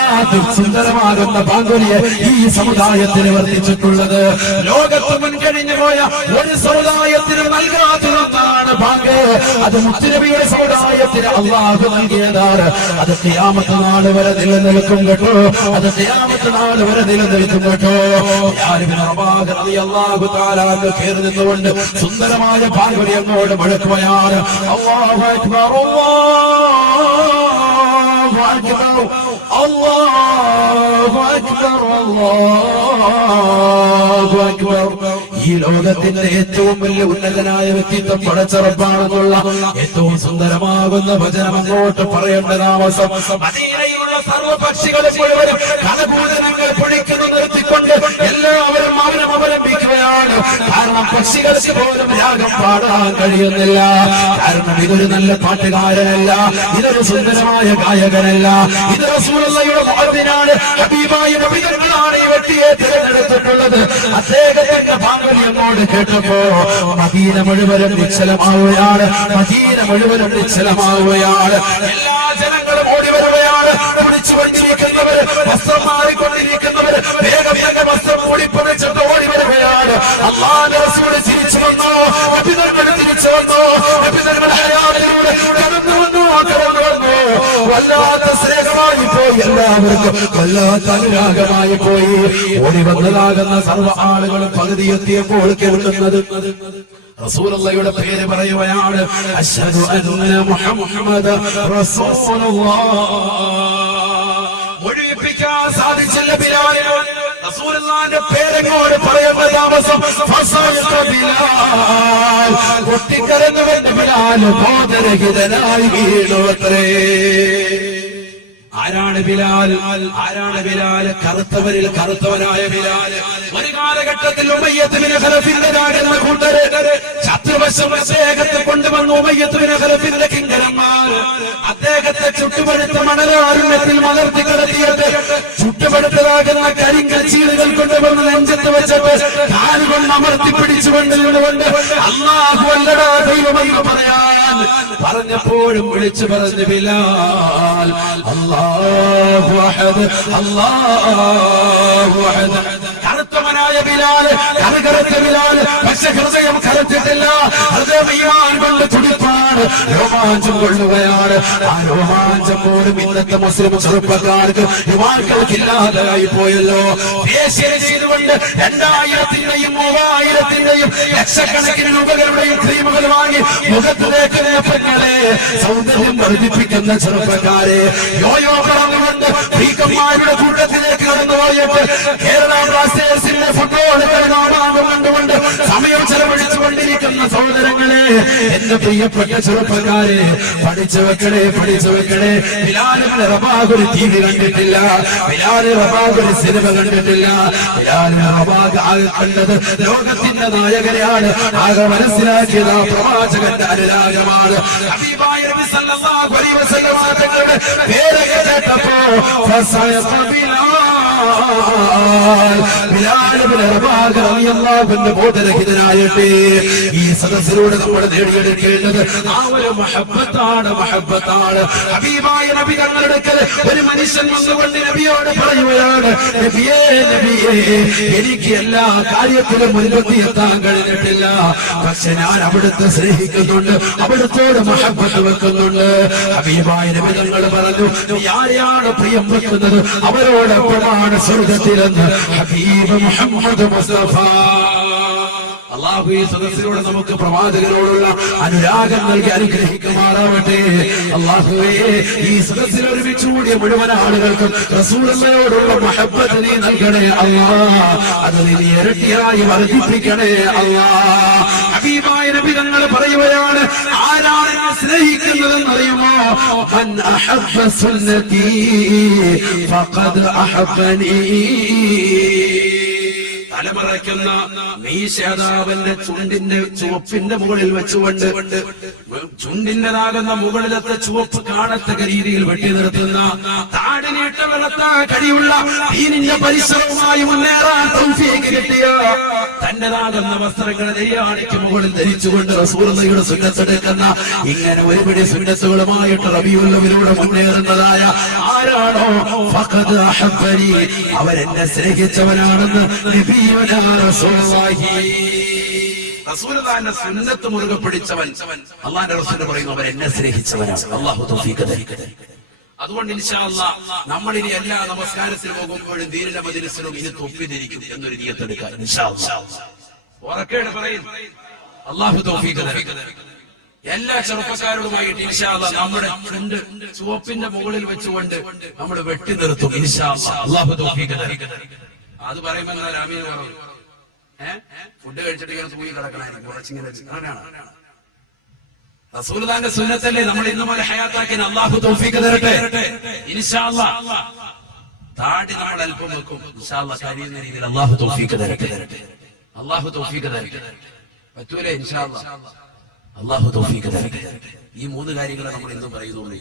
സുന്ദരമാകുന്ന ബാങ്കുലിയെ ഈ സമുദായത്തിന് വർദ്ധിച്ചിട്ടുള്ളത്. ലോകത്ത് മുൻകഴിഞ്ഞു പോയ ഒരു സമുദായത്തിന് നൽകാത്തതാണ് ബാങ്ക്. അത് മുത്തുനബിയുടെ സമുദായത്തിന് അല്ലാഹു നൽകിയതാണ്. അത് ഖിയാമത്ത് നാൾ വരെ നിലനിൽക്കും കേട്ടോ, അത് ഖിയാമത്ത് നാൾ വരെ നിലനിൽക്കും കേട്ടോ. റളിയല്ലാഹു തആല കേറി നിന്നുകൊണ്ട് സുന്ദരമായ ബാങ്കുലി അങ്ങോട്ട് മുഴക്കുകയാണ്. അല്ലാഹു അക്ബർ, അല്ലാഹു അക്ബർ, അല്ലാഹു അക്ബർ, അല്ലാഹു അക്ബർ. ഈ ലോകത്തിന്റെ ഏറ്റവും വലിയ ഉന്നതനായ വ്യക്തിത്വം പടച്ച റബ്ബാണെന്നുള്ള ഏറ്റവും സുന്ദരമാകുന്ന വചനം അങ്ങോട്ട് പറയേണ്ട താമസം മദീനയിലുള്ള സർവ്വപക്ഷികളെ മുഴുവനും കലഭൂതനങ്ങൾ പൊഴിക്കുന്നു നിർത്തിക്കൊണ്ട് എല്ലാവരും മൗനം അവലംബിക്കുകയാണ്. കാരണം പക്ഷികൾക്ക് പോലും രാഗം പാടാൻ കഴിയുന്നില്ല. കാരണം ഇതൊരു നല്ല പാട്ടുകാരനല്ല, ഇതൊരു സുന്ദരമായ ഗായകനല്ല, ഇത് റസൂലുള്ളാഹിയുടെ മുഅദ്ദിനാണ്, ഹബീബായ നബിയാണ് ഈ വ്യക്തിയെ തിരഞ്ഞെടുത്തിട്ടുള്ളത്. അദ്ദേഹത്തിന്റെ ബാങ്കുലി അങ്ങോട്ട് കേട്ടപ്പോ മദീന മുഴുവനും നിശ്ചലമാവുകയാണ്, മദീന മുഴുവനും നിശ്ചലമാവുകയാണ്. എല്ലാ ജനങ്ങളും ഓടി വരുകയാണ്. കുടിച്ചു കൊണ്ടിരിക്കുന്നവര്, വസ്ത്രം മാറിക്കൊണ്ടിരിക്കുന്നവര് വേഗം വേഗം വസ്ത്രം മൂടിപ്പൊളിച്ചിട്ട് ഓടി വരുകയാണ്. അല്ലാഹുവിന്റെ റസൂൽ തിരിച്ചു വന്നു, നബിതങ്ങൾ തിരിച്ചു വന്നു, നബിതങ്ങൾ ഹയാത്തിലൂടെ കടന്നു വന്നു, കടന്നു വന്നു. വല്ലാത്ത സ്നേഹമായി പോയി, എല്ലാവർക്കും വല്ലാത്ത അനുരാഗമായി പോയി. ഓടി വന്നതാകുന്ന സർവ്വ ആളുകളും പകുതി എത്തിയപ്പോൾ കേൾക്കുന്നത് റസൂലുള്ളാഹിയുടെ പേര് പറയുകയാണ്. അശ്ഹദു അന്ന മുഹമ്മദൻ റസൂലുള്ളാഹ്. ഒഴിപ്പിക്കാൻ സാധിച്ചില്ല ബിലാലിന്. റസൂലുള്ളാഹിന്റെ പേരെങ്ങോട്ട് പറയുന്ന താമസം ബിലാൽ പൊട്ടിക്കരഞ്ഞുവെന്ന് ബിലാൽ ബോധരഹിതനായി വീണുവത്രേ. ആരാണ് ബിലാൽ? ആരാണ് ബിലാൽ? കറുത്തവരിൽ കറുത്തവനായ ബിലാൽ. ഒരു കാലഘട്ടത്തിൽ ഉമയ്യത്ത് ബിൻ ഖലഫിന്റെ കൂട്ടര് ശത്രുവശം അദ്ദേഹത്തെ കൊണ്ടുവന്നു. ഉമയ്യത്ത് ബിൻ ഖലഫിന്റെ കിങ്കരന്മാർ അദ്ദേഹത്തെ ചുട്ടുപഴുത്ത മണലാരുണ്യത്തിൽ മലർത്തി കിടത്തിയിട്ട് ചുട്ടുപഴുത്തതാകുന്ന കരിങ്കച്ചീളുകൾ കൊണ്ടുവന്ന് നെഞ്ചത്ത് വെച്ചിട്ട് കാലുകൊണ്ട് അമർത്തി പിടിച്ചുകൊണ്ട് അല്ലാഹു അല്ലടാ ദൈവമെന്ന് പറയാൻ പറഞ്ഞപ്പോഴും വിളിച്ചു പറഞ്ഞു ബിലാൽ അല്ലാഹു അഹദ്, അല്ലാഹു അഹദ്. കറുത്തവനായ ബിലാൽ, കറുകറുത്ത ബിലാൽ, പക്ഷെ ഹൃദയം കറുത്തിട്ടില്ല. ഹൃദയം ഈമാൻ കൊണ്ട് തുടിപ്പാണ്, രോമാഞ്ചം കൊള്ളുകയാണ്. ആ രോമാഞ്ചം പോലും ഇന്നത്തെ മുസ്ലിം ചെറുപ്പക്കാർക്ക് യുവാക്കൾക്കില്ലാതായി പോയല്ലോ. ദേശീയ ചെയ്തുകൊണ്ട് 2000-ന്റെയും 3000-ന്റെയും ലക്ഷക്കണക്കിന് രൂപകളുടെയും ക്രീമുകൾ വാങ്ങി മുഖത്തിലേക്ക് നേപ്പങ്ങളെ സൗന്ദര്യം വർദ്ധിപ്പിക്കുന്ന ചെറുപ്പക്കാരെ യോയോ പറഞ്ഞുകൊണ്ട് ഭീകന്മാരുടെ കൂട്ടത്തിലേക്ക് കടന്നു പോയിട്ട് കേരള ബ്ലാസ്റ്റേഴ്സിന്റെ ഫുട്ബോൾ കളിനാമാകം കണ്ടുകൊണ്ട് സമയം ചെലവഴിച്ചുകൊണ്ടിരിക്കുന്ന സഹോദരങ്ങളെ, എന്റെ പ്രിയപ്പെട്ട ചെറുപ്പക്കാരെ, പഠിച്ചു വെക്കണേ, പഠിച്ചു വെക്കണേ. ബിലാൽ ഇബ്നു റബാഹ് ഒരു ടിവി കണ്ടിട്ടില്ല, ബിലാൽ റബാഹ് ഒരു സിനിമ കണ്ടിട്ടില്ല. ബിലാൽ റബാഹ് ആകെ കണ്ടത് ലോകത്തിന്റെ നായകനെയാണ്. ആകെ മനസ്സിലാക്കിയത് ആ പ്രവാചകന്റെ അനുരാഗമാണ്. ഹബീബായ നബി സല്ലല്ലാഹു അലൈഹി വസല്ലം തങ്ങളുടെ പേര് കേട്ടപ്പോ ബിലാൽ ഇബ്നു റബാഹ് റളിയല്ലാഹു അൻഹു ബോധരഹിതനായിട്ട് ഈ സദസ്സിലൂടെ നമ്മൾ നേടിയെടുക്കേണ്ടത് ആ ഒരു മഹബ്ബത്താണ്, മഹബ്ബത്താണ്. ഹബീബായ നബി തങ്ങളുടെ അടുക്കൽ ഒരു മനുഷ്യൻ വന്നുകൊണ്ട് നബിയോട് പറയുകയാണ്, നബിയേ, നബിയേ, എനിക്ക് എല്ലാ കാര്യത്തിലും മുൻപത്തി എത്താൻ കഴിഞ്ഞിട്ടില്ല, പക്ഷെ ഞാൻ അവിടുത്തെ സ്നേഹിക്കുന്നുണ്ട്, അവിടുത്തോട് മഹബ്ബത്ത് വെക്കുന്നുണ്ട്. ഹബീബായ നബി തങ്ങൾ പറഞ്ഞു, നീ ആരെയാണ് പ്രിയം വെക്കുന്നത് അവരോടൊപ്പമാണ് സ്വർഗത്തിലെന്ന് ഹബീബ് മുഹമ്മദ് മുസ്തഫ. അല്ലാഹു ഈ സദസ്സിലൂടെ നമുക്ക് പ്രവാചകരോടുള്ള അനുരാഗം നൽകി അനുഗ്രഹിക്കുമാറാവട്ടെ. അല്ലാഹുവേ, ഈ സദസ്സിൽ ഒരുമിച്ച് കൂടിയ മുഴുവൻ ആളുകൾക്കും റസൂലുള്ളാഹിയോടുള്ള മഹബ്ബത്ത് നീ നൽകണേ അല്ലാഹ്. അത് നീ ഇരട്ടിയായി വർദ്ധിപ്പിക്കണേ അല്ലാഹ്. ഹബീബായ നബി തങ്ങൾ പറയുകയാണ്, ആരാണ് എന്നെ സ്നേഹിക്കുന്നതെന്ന് അറിയുമോ? മൻ അഹബ്ബ സുന്നതി ഫഖദ് അഹബ്ബനി. തലമറയ്ക്കുന്ന മീശാദാവന്റെ ചുണ്ടിന്റെ ചുവപ്പിന്റെ മുകളിൽ വെച്ചുകൊണ്ട് ചുണ്ടിന്റെതാകുന്ന മുകളിലത്തെ ചുവപ്പ് കാണത്തക്ക രീതിയിൽ വെട്ടി നിർത്തുന്ന, താടി ആടിനീട്ടമെത്താൻ കഴിയുള്ള ദീനിന്റെ പരിശ്രമമായി മുന്നേറാൻ തൗഫീഖ് കിട്ടിയ തന്റേതാകുന്ന വസ്ത്രങ്ങൾ നെയ്യാണിക്ക് മുകളിൽ ധരിച്ചുകൊണ്ട് റസൂലുള്ളാഹിയുടെ സുന്നത്തെടുക്കുന്ന ഇങ്ങനെ ഒരുപിടി സുന്നത്തുകളുമായിട്ട് റബീഉൽ മുന്നേറുന്നതായ ആരാണോ ഫഖദ് അഹബ്ബനി, അവരെന്നെ സ്നേഹിച്ചവനാണെന്ന് നബിയുനാ റസൂലുള്ളാഹി. റസൂലുള്ളാഹിന്റെ സുന്നത്ത് മുറുകെ പിടിച്ചവൻ അല്ലാഹുവിന്റെ റസൂൽ പറയുന്നു അവൻ എന്നെ സ്നേഹിച്ചവനാണ്. അല്ലാഹു തൗഫീഖ് തരട്ടെ. അതുകൊണ്ട് ഇൻഷാ അല്ലാഹ് നമ്മൾ ഇനി എല്ലാ നമസ്കാരത്തിന് പോകുമ്പോഴും ദീനിന്റെ മജ്ലിസിലും ഇത് തൊപ്പിതിരിക്കും എന്നൊരു നിയത്തെടുക്കാൻ ഇൻഷാ അല്ലാഹ്. ഉറക്കെ പറയും അല്ലാഹു തൗഫീഖ് തരട്ടെ. എല്ലാ ചെറുപ്പക്കാരോടുമായിട്ട് ഇൻഷാ അല്ലാഹ് നമ്മുടെ ചുണ്ട് ചുവപ്പിന്റെ മുകളിൽ വെച്ചുകൊണ്ട് നമ്മൾ വെട്ടി നിർത്തും ഇൻഷാ അല്ലാഹ്. അല്ലാഹു തൗഫീഖ് തരട്ടെ. അത് പറയുമ്പോൾ ആമീൻ പറഞ്ഞു. ഫുഡ് കഴിച്ചിട്ട് ഇങ്ങനെ തൂങ്ങി കിടക്കണായിരിക്കും കുറച്ചിങ്ങനെ. അങ്ങനെയാണ് റസൂലുള്ളാഹിന്റെ സുന്നത്തല്ലേ നമ്മൾ ഇന്നു മുതൽ ഹയാത്താക്കി. അല്ലാഹു തൗഫീഖ് തരട്ടെ ഇൻഷാ അല്ലാഹ്. താടി നമ്മൾ അല്പം വെക്കും ഇൻഷാ അല്ലാഹ്. കഴിയുന്ന രീതിയിൽ അല്ലാഹു തൗഫീഖ് തരട്ടെ. അല്ലാഹു തൗഫീഖ് തരട്ടെ. പറ്റൂലേ ഇൻഷാ അല്ലാഹ്. അല്ലാഹു തൗഫീഖ് തരട്ടെ. ഈ മൂന്ന് കാര്യങ്ങൾ നമ്മൾ ഇന്ന് പറയുന്നുള്ളൂ.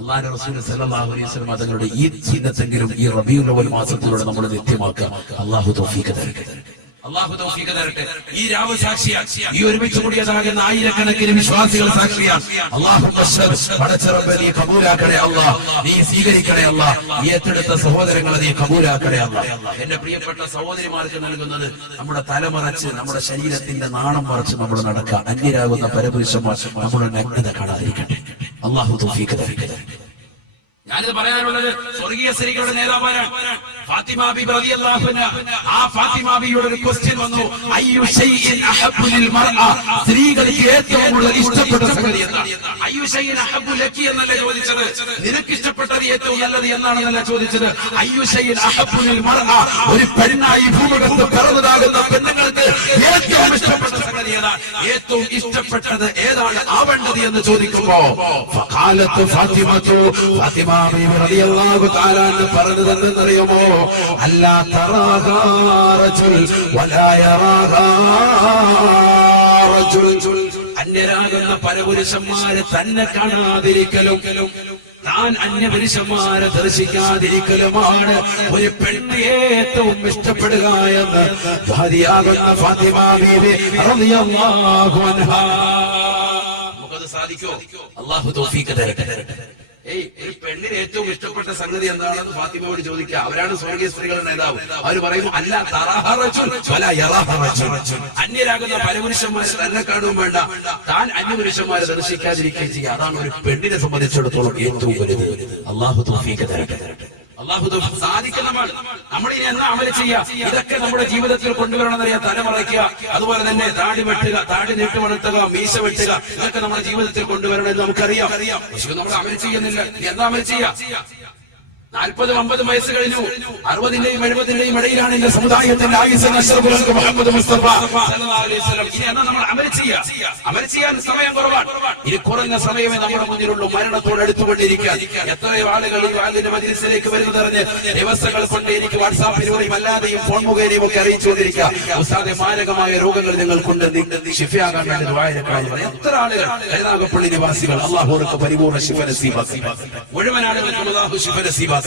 അല്ലാഹുവിന്റെ റസൂൽ സല്ലല്ലാഹു അലൈഹി വസല്ലം തങ്ങളുടെ ഈ സുന്നത്തെങ്കിലും ഈ റബീഉൽ അവ്വൽ മാസത്തിലൂടെ നമ്മൾ നിത്യമാക്കുക. അല്ലാഹു തൗഫീഖ് തരട്ടെ. അല്ലാഹു തൗഫീഖ് തരട്ടെ. ഈ രാവ് സാക്ഷിയാണ്. ഈ ഒരുമിച്ച് കൂടിയതാകുന്ന ആയിരക്കണക്കിന് വിശ്വാസികൾ സാക്ഷിയാണ്. അല്ലാഹു പടച്ചറബ്ബേ നീ കബൂലാക്കണേ അല്ലാഹ്. നീ സ്വീകരിക്കണേ അല്ലാഹ്. ഈ ഏറ്റെടുത്ത സഹോദരങ്ങളെ നീ കബൂലാക്കണേ അല്ലാഹ്. എന്റെ പ്രിയപ്പെട്ട സഹോദരിമാർക്ക് നൽകുന്നത് നമ്മുടെ തലമറച്ച് നമ്മുടെ ശരീരത്തിന്റെ നാണം മറച്ച് നമ്മൾ നടക്കുക. അന്യരാകുന്ന പരപുരുഷന്മാർ നമ്മുടെ നഗ്നത കാണാതിരിക്കട്ടെ. അല്ലാഹു തൗഫീഖ് തരട്ടെ. ഞാനിത് പറയാനുള്ളത് സ്വർഗീയ സ്ത്രീകളുടെ നേതാവാണ് ഫാത്തിമ ബീബി റളിയല്ലാഹു അൻഹ. ആ ഫാത്തിമ ബീവിയുടെ ഒരു ക്വസ്റ്റ്യൻ വന്നു, അയ്യു ശൈഇൻ അഹബ്ബു ലിൽ മർഅ, സ്ത്രീകൾക്ക് ഏറ്റവും ഇഷ്ടപ്പെട്ട സംഗതി എന്താണ്? അയ്യു ശൈഇൻ അഹബ്ബു ലക്കി എന്നല്ല ചോദിച്ചത്, നിനക്ക് ഇഷ്ടപ്പെട്ടത് ഏറ്റവും നല്ലത് എന്നാണെന്നല്ല ചോദിച്ചത്. അയ്യു ശൈഇൻ അഹബ്ബു ലിൽ മർഅ, ഒരു പെണ്ണായി ഭൂമുഖത്ത് പിറന്നതാകുന്ന പെണ്ണുങ്ങൾക്ക് ഏറ്റവും ഇഷ്ടപ്പെട്ട സംഗതി ഏതാണ്? ഏറ്റവും ഇഷ്ടപ്പെട്ടത് ഏതാണ് ആവേണ്ടത് എന്ന് ചോദിക്കുമ്പോ ഫഖാലത്ത് ഫാത്തിമത്തു, ഫാത്തിമ ബീബി റളിയല്ലാഹു തആല പറഞ്ഞു തന്നെന്നറിയുമോ, അല്ലാ തറാഹാ റജുൽ വലാ യറാഹാ റജുൽ, അന്യരാകുന്ന പരപുരുഷന്മാരെ തന്നെ കാണാതിരിക്കലും താൻ അന്യപുരുഷന്മാരെ ദർശിക്കാതിരിക്കലുമാണ് ഒരു പെണ്ണ് ഏറ്റവും ഇഷ്ടപ്പെടുക എന്ന് ഭാര്യയാകുന്ന ഫാത്തിമ ബീബി റളിയല്ലാഹു അൻഹാ. നമുക്കത് സാധിക്കോ? അല്ലാഹു തൗഫീഖ് തരട്ടെ. ഒരു പെണ്ണിന് ഏറ്റവും ഇഷ്ടപ്പെട്ട സംഗതി എന്താണെന്ന് ഫാത്തിമയോട് ചോദിക്കുക. അവരാണ് സ്വർഗീയ സ്ത്രീകളുടെ നേതാവ്. അവർ പറയുന്നു, അല്ല തറാഹാ റജുൽ വലാ യറാഹാ റജുൽ, അന്യരാകുന്ന പരപുരുഷന്മാരെ തന്നെ കാണുകയും വേണ്ട, താൻ അന്യപുരുഷന്മാരെ ദർശിക്കാതിരിക്കുകയും ചെയ്യുക. അതാണ് ഒരു പെണ്ണിനെ സംബന്ധിച്ചിടത്തോളം ഏറ്റവും വലുത്. അല്ലാഹു തൗഫീഖ് തരട്ടെ. അല്ലാഹു തൗഫീഖ് സാധിക്കുന്നതാണ്. നമ്മൾ ഇനി എന്നാ അമല് ചെയ്യുക? ഇതൊക്കെ നമ്മുടെ ജീവിതത്തിൽ കൊണ്ടുവരണമെന്നറിയാം. തലമറയ്ക്കുക, അതുപോലെ തന്നെ താടി വെട്ടുക, താടി നീട്ടി വളർത്തുക, മീശ വെട്ടുക, ഇതൊക്കെ നമ്മുടെ ജീവിതത്തിൽ കൊണ്ടുവരണമെന്ന് നമുക്കറിയാം. പക്ഷെ നമ്മൾ അമല് ചെയ്യുന്നില്ല. എന്നാ അമല് ചെയ്യാം? 40-50 വയസ്സ് കഴിഞ്ഞു. 60-ന്റെയും 70-ന്റെയും ഇടയിലാണ് എന്റെ സമുദായത്തിന്റെ ആയുസ്. മുഹമ്മദ് മുസ്തഫ സല്ലല്ലാഹു അലൈഹി വസല്ലം. ഇനി എന്നാ നമ്മൾ അമല് ചെയ്യാം? അമല് ചെയ്യാൻ സമയം കുറവാണ്. ഇനി കുറഞ്ഞ സമയമേ നമ്മുടെ മുന്നിലുള്ളൂ. മരണത്തോട് അടുത്തുകൊണ്ടിരിക്കാൻ എത്രയോ ആളുകൾ ഈ വാലിന്റെ മജ്ലിസിലേക്ക് വരുന്നതറിഞ്ഞ് ദിവസങ്ങൾ കൊണ്ട് എനിക്ക് വാട്സാപ്പിലൂടെയും അല്ലാതെയും ഫോൺ മുഖേനയും ഒക്കെ അറിയിച്ചുകൊണ്ടിരിക്കുക, ഉസ്താദെ മാരകമായ രോഗങ്ങൾ നിങ്ങൾക്കുണ്ട്, ശിഫയാകാൻ വേണ്ടി ദുആയിരക്കായി. എത്ര ആളുകൾ കരുനാഗപ്പള്ളി നിവാസികൾ അല്ലാഹുവർക്ക് പരിപൂർണ്ണ ശിഫ നസീബാക്കി. മുഴുവൻ ആളുകൾക്കും അല്ലാഹു ശിഫ നസീബാക്കട്ടെ.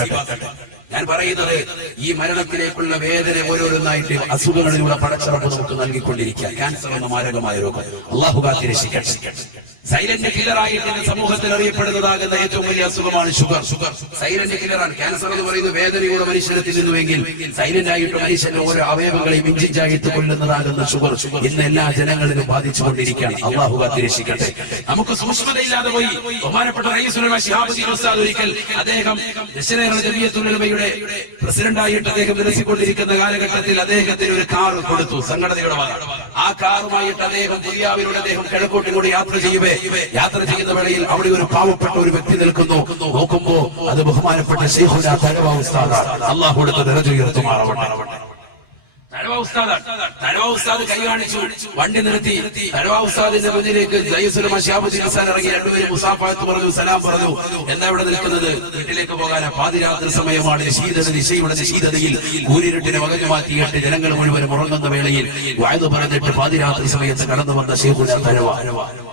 ഞാൻ പറയുന്നത് ഈ മരണത്തിലേക്കുള്ള വേദന ഓരോന്നായിട്ട് അസുഖങ്ങളിലൂടെ പടച്ചറപ്പ് നമുക്ക് നൽകിക്കൊണ്ടിരിക്കുക. ക്യാൻസർ എന്ന മാരകമായ രോഗം അല്ലാഹു കാത്തിരക്ഷിക്കട്ടെ. സൈലന്റ് കില്ലറായിട്ട് സമൂഹത്തിൽ അറിയപ്പെടുന്നതാകുന്ന ഏറ്റവും വലിയ അസുഖമാണ് ഷുഗർ. സൈലന്റ് കില്ലറാണ്. ക്യാൻസർ എന്ന് പറയുന്നത് വേദനയുടെ മനുഷ്യനെ തിന്നുവെങ്കിൽ സൈലന്റ് ആയിട്ട് മനുഷ്യന്റെ ഓരോ അവയവങ്ങളെയും ഇഞ്ചിഞ്ചായിട്ട് കൊല്ലുന്നതാകുന്ന ഷുഗർ ഇന്ന് എല്ലാ ജനങ്ങളിലും ബാധിച്ചുകൊണ്ടിരിക്കുകയാണ്. അല്ലാഹു കാത്തിരക്ഷിക്കട്ടെ. നമുക്ക് സൂക്ഷ്മതയില്ലാതെ പോയി. ബഹുമാനപ്പെട്ട റഈസുൽ ശിഹാബുദ്ദീൻ ഉസ്താദ് ഒരിക്കൽ അദ്ദേഹം ജമിയത്തുൽ ഉലമയുടെ പ്രസിഡന്റായിട്ട് അദ്ദേഹം വിലസിക്കൊണ്ടിരിക്കുന്ന കാലഘട്ടത്തിൽ അദ്ദേഹത്തിന് ഒരു കാർ കൊടുത്തു, സംഘടനയുടെ വക. ആ കാറുമായിട്ട് അദ്ദേഹം പുതിയാവിലൂടെ അദ്ദേഹം കിഴക്കോട്ടും കൂടി യാത്ര ചെയ്യുന്ന വേളയിൽ അവിടെ ഒരു പാവപ്പെട്ട ഒരു വ്യക്തി നിൽക്കുന്നു. നോക്കുമ്പോ അത് ബഹുമാനപ്പെട്ട ശൈഖുനാ തഴവ ഉസ്താദാണ്. അല്ലാഹു കൊടുത്ത ദറജ ഉയർത്തുമാറാവട്ടെ. തഴവ ഉസ്താദ് കൈ കാണിച്ചു, വണ്ടി നിർത്തി. തഴവ ഉസ്താദിന്റെ മുന്നിലേക്ക് ഇറങ്ങി. രണ്ടുപേരും മുസാഫത്ത് പറഞ്ഞു, സലാം പറഞ്ഞു. എന്താ ഇവിടെ നിൽക്കുന്നത്? വീട്ടിലേക്ക് പോകാൻ പാതിരാത്രി സമയമാണ്. നിശയുടെ നിശീതതയിൽ കൂരിരുട്ടിനെ വകഞ്ഞു മാറ്റിയിട്ട് ജനങ്ങൾ മുഴുവൻ ഉറങ്ങുന്ന വേളയിൽ വഅദ് പറഞ്ഞിട്ട് പാതിരാത്രി സമയത്ത് കടന്നു വന്ന ശൈഖുനാ തഴവ